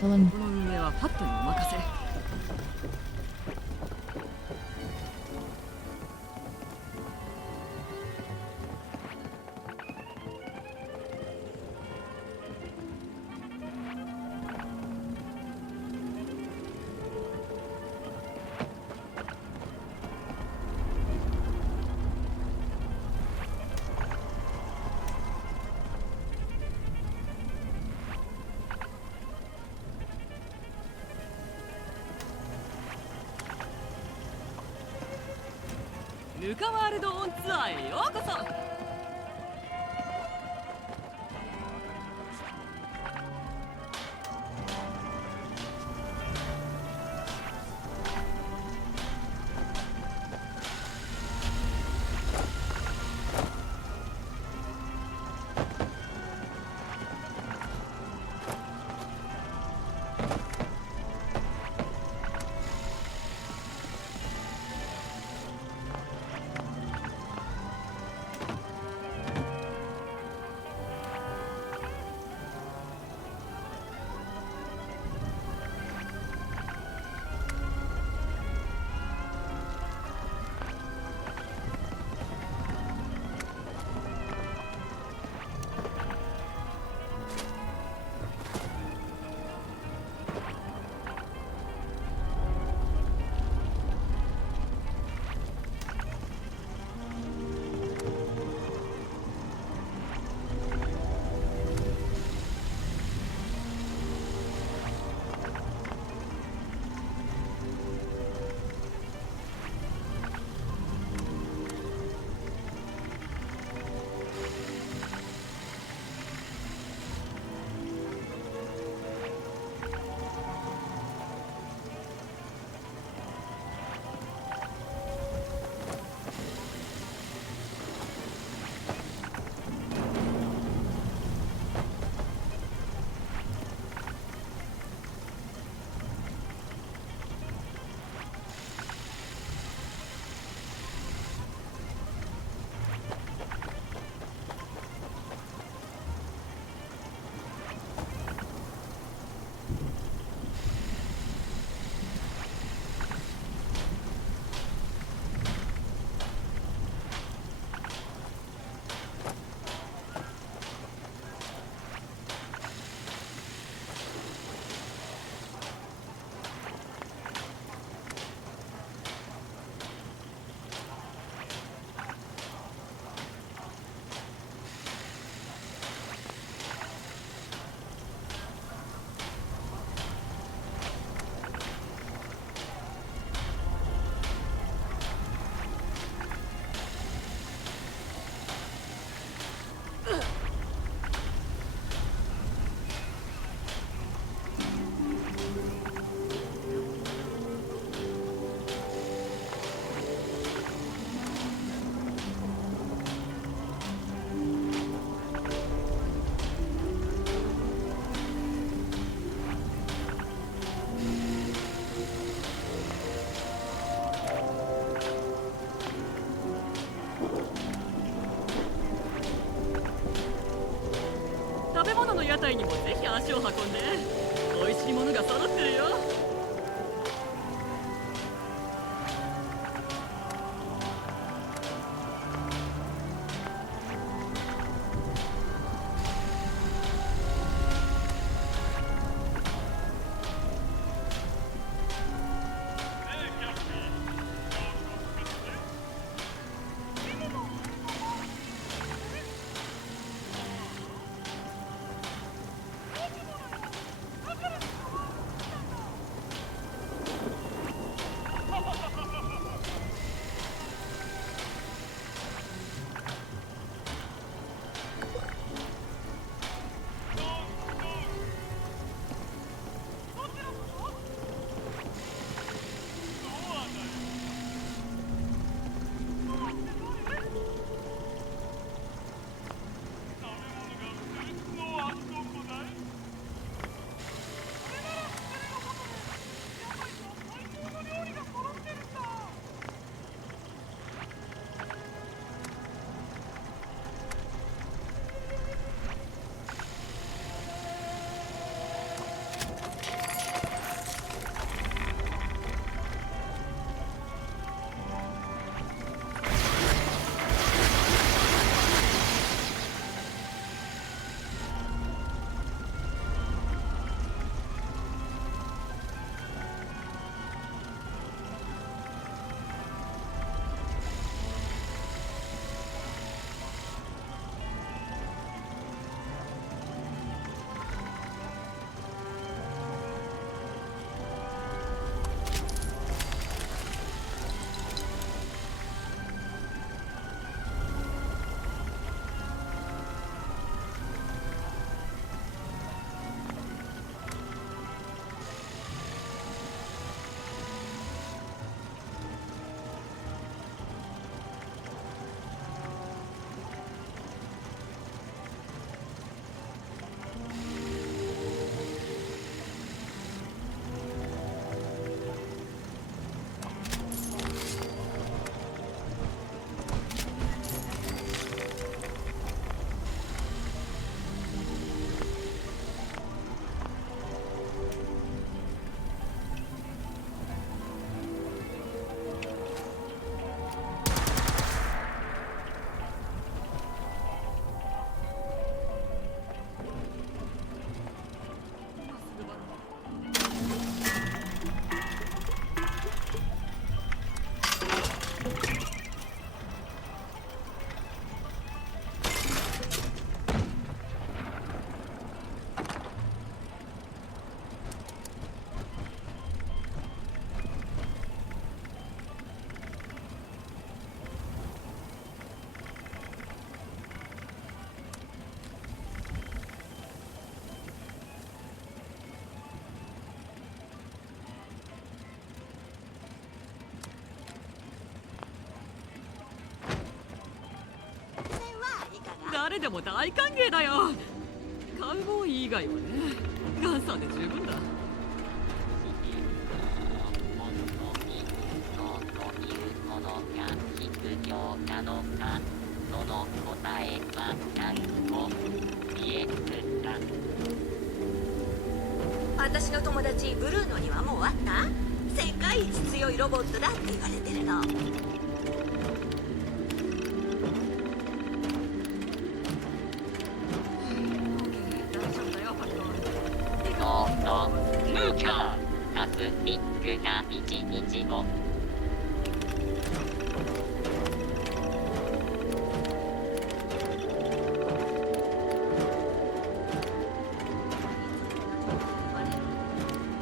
この運営はパットにお任せ。ヌカワールドオンツアーへようこそ。食べ物の屋台にもぜひ足を運んで。美味しいものが揃ってるよ。誰でも大歓迎だよ。カウボーイ以外はね、ガンさんで十分だ。なのか、その答えは何もイエスだ。私の友達ブルーノにはもう会った？世界一強いロボットだって言われてるの。ムカタスビッグな一日を。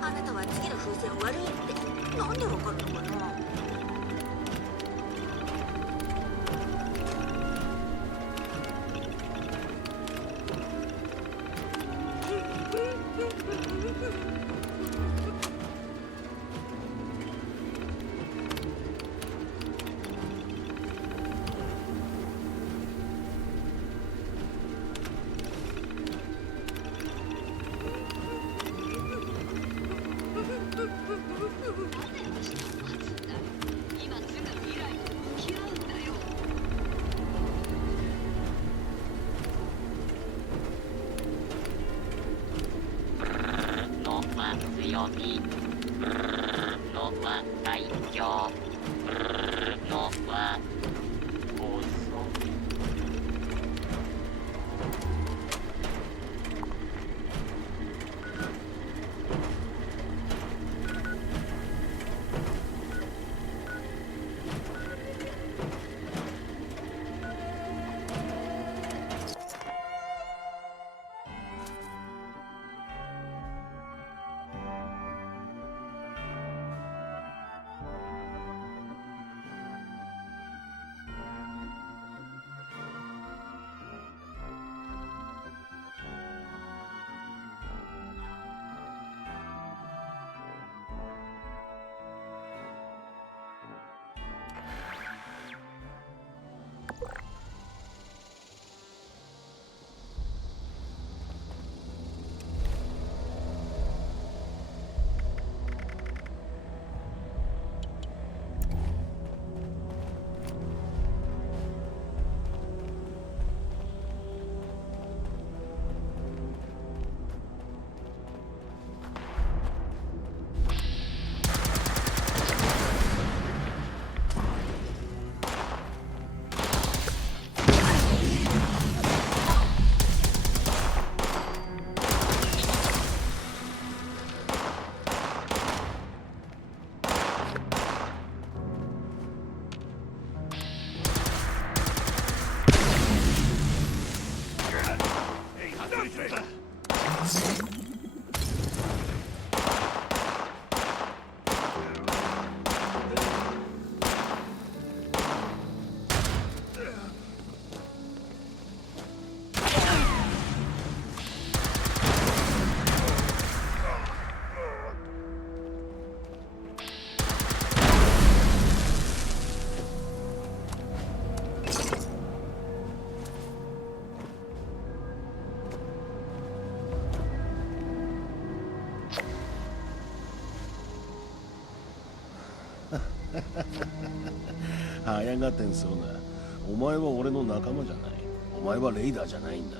あなたは次の風船悪いってなんでわかるのかな。強みのは最強のは遅い。早がてんするな。お前は俺の仲間じゃない。お前はレイダーじゃないんだ。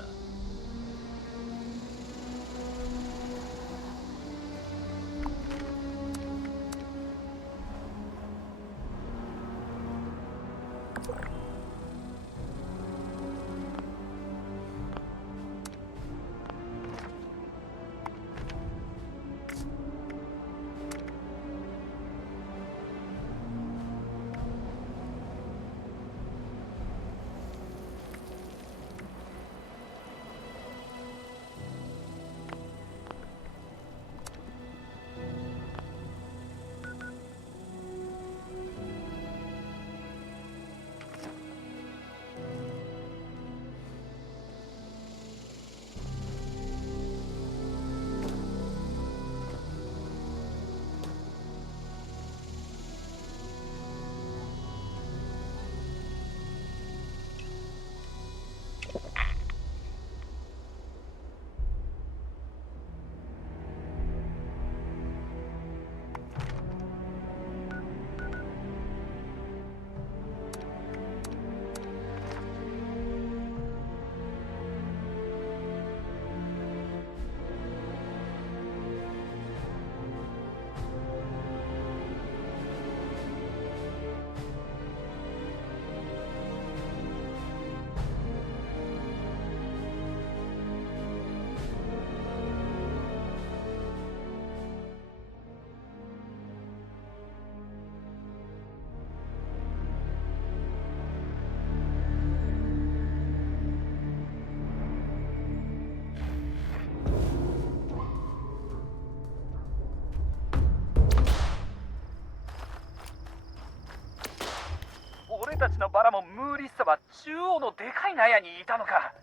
は中央のでかい納屋にいたのか。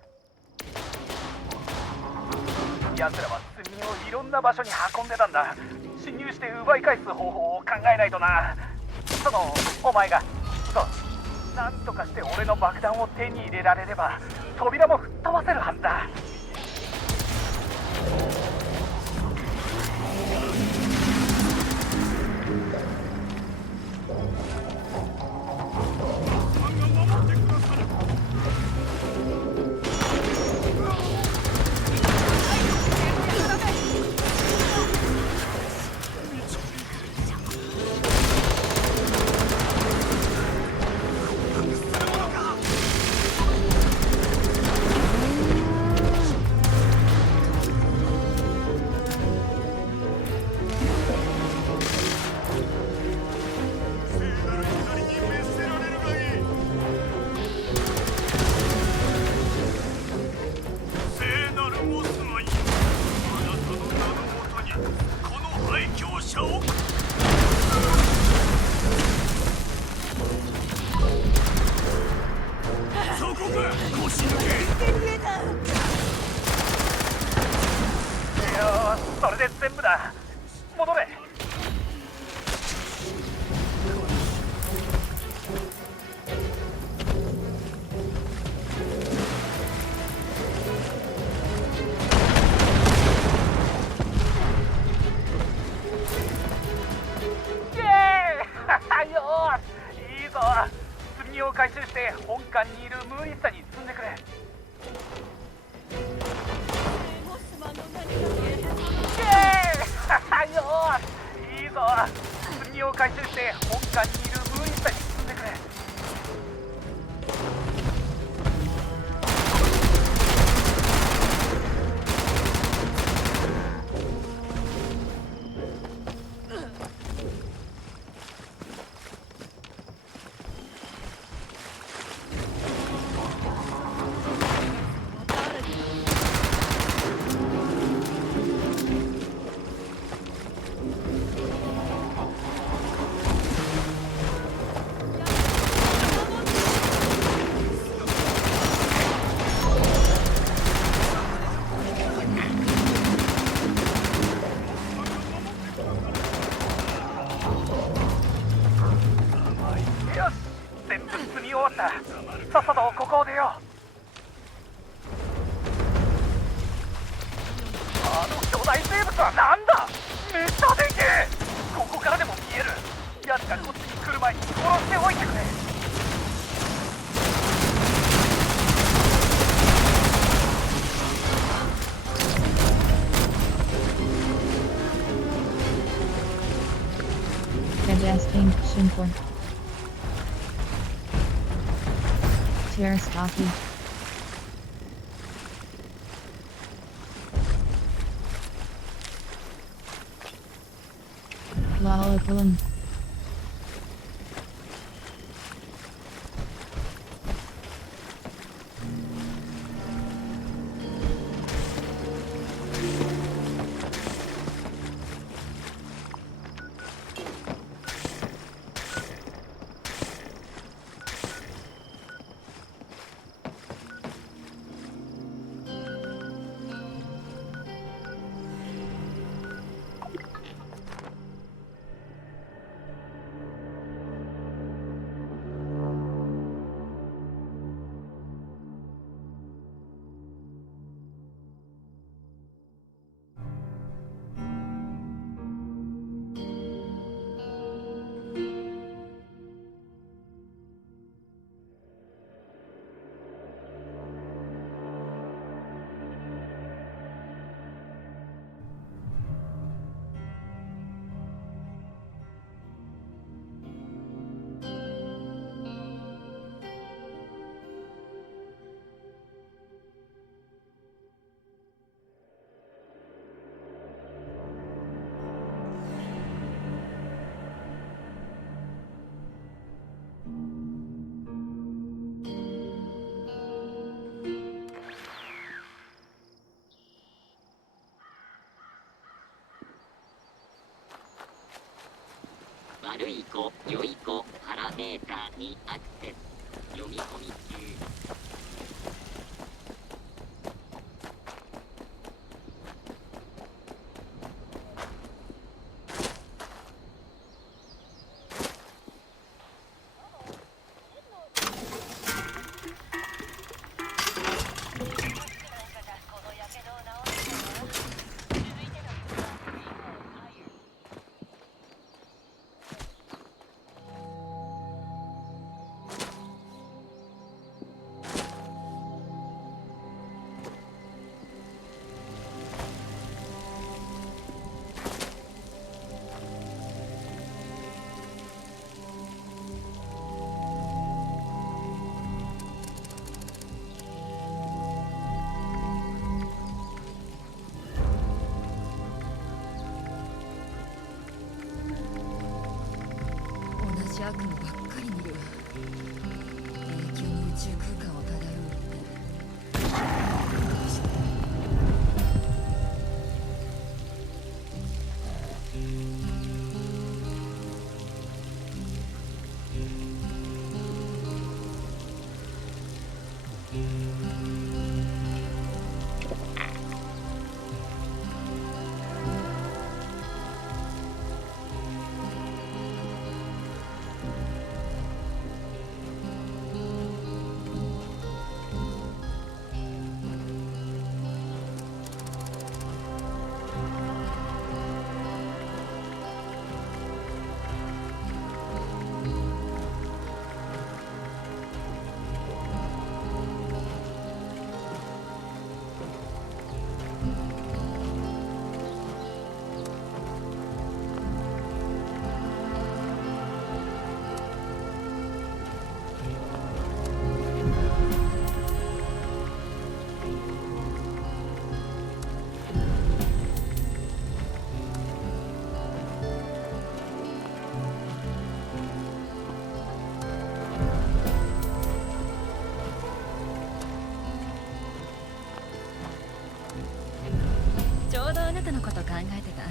奴らは炭をいろんな場所に運んでたんだ。侵入して奪い返す方法を考えないとな。お前がなんとかして俺の爆弾を手に入れられれば扉も吹っ飛ばせるはずだ。それで全部だ。戻れ。イエーイよーし、いいぞ。炭を回収して本館にいるムーイッサに積んでくれ。よーし、いいぞ。炭を回収して本館にいるムーイッサに積んでくれ。さっさとここを出よう。あの巨大生物はなんだ。めっちゃでけえ。ここからでも見える。奴がこっちに来る前に殺しておいてくれ。Adjusting Shinport. Terrace Coffee. LOCO-KULORO.悪い子、良い子、パラメーターにアクセス。読み込み中。同じ悪夢ばっかり見る。永久に宇宙空間を漂うってどうして？ちょうどあなたのこと考えてた。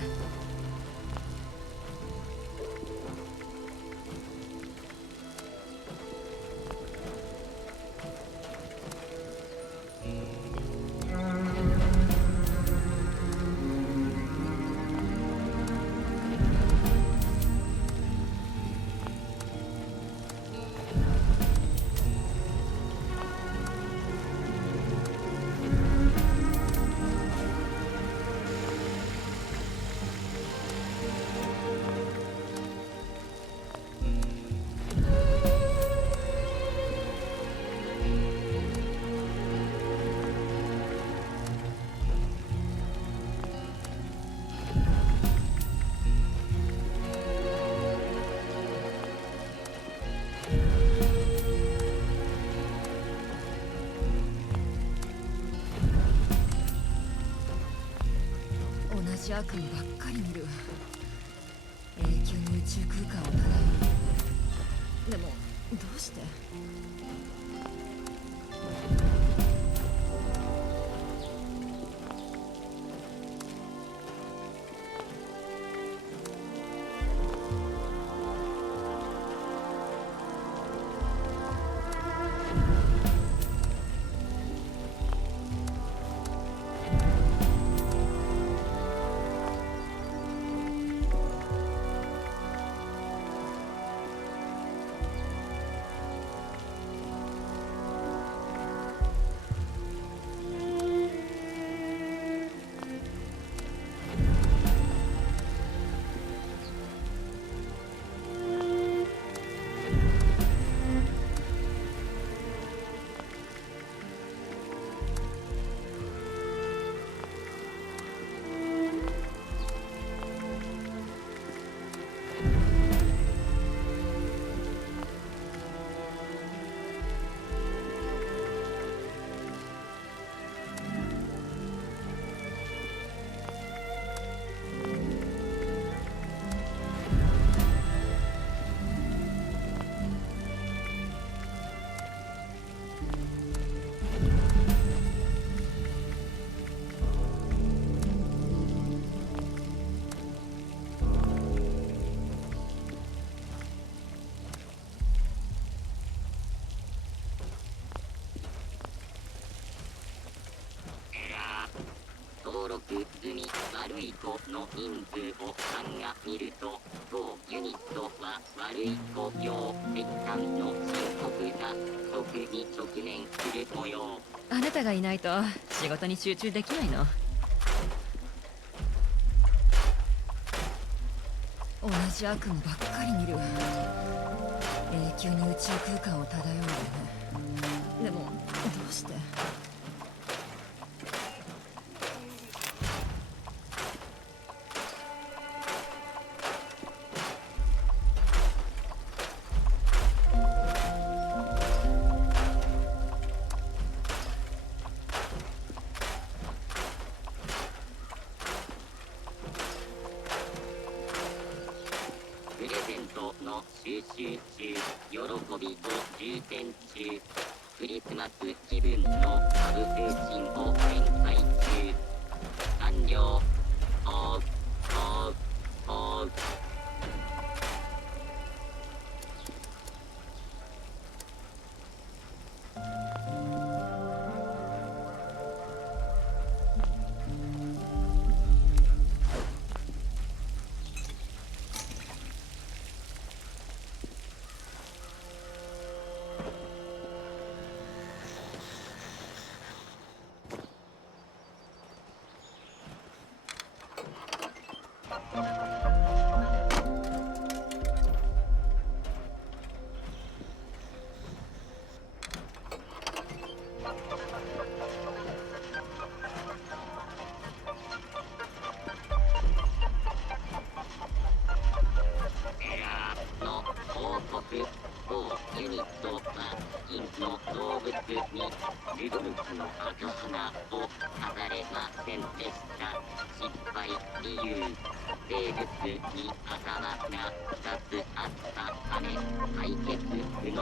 同じ悪夢ばっかり見る。永久に宇宙空間を漂う。でもどうして？登録済み悪い子の人数を鑑みると当ユニットは悪い子業欠陥の深刻な不足に直面する模様。あなたがいないと仕事に集中できないの。同じ悪夢ばっかり見る。永久に宇宙空間を漂うよね。でもどうして？プレゼントの収集中、喜びを充填中、クリスマス気分のサブ通信を展開中。完了。オフ。の報告。当ユニットは銀の動物にルドルフの赤花を飾れませんでした。失敗理由。生物に頭が2つあったため解決不能。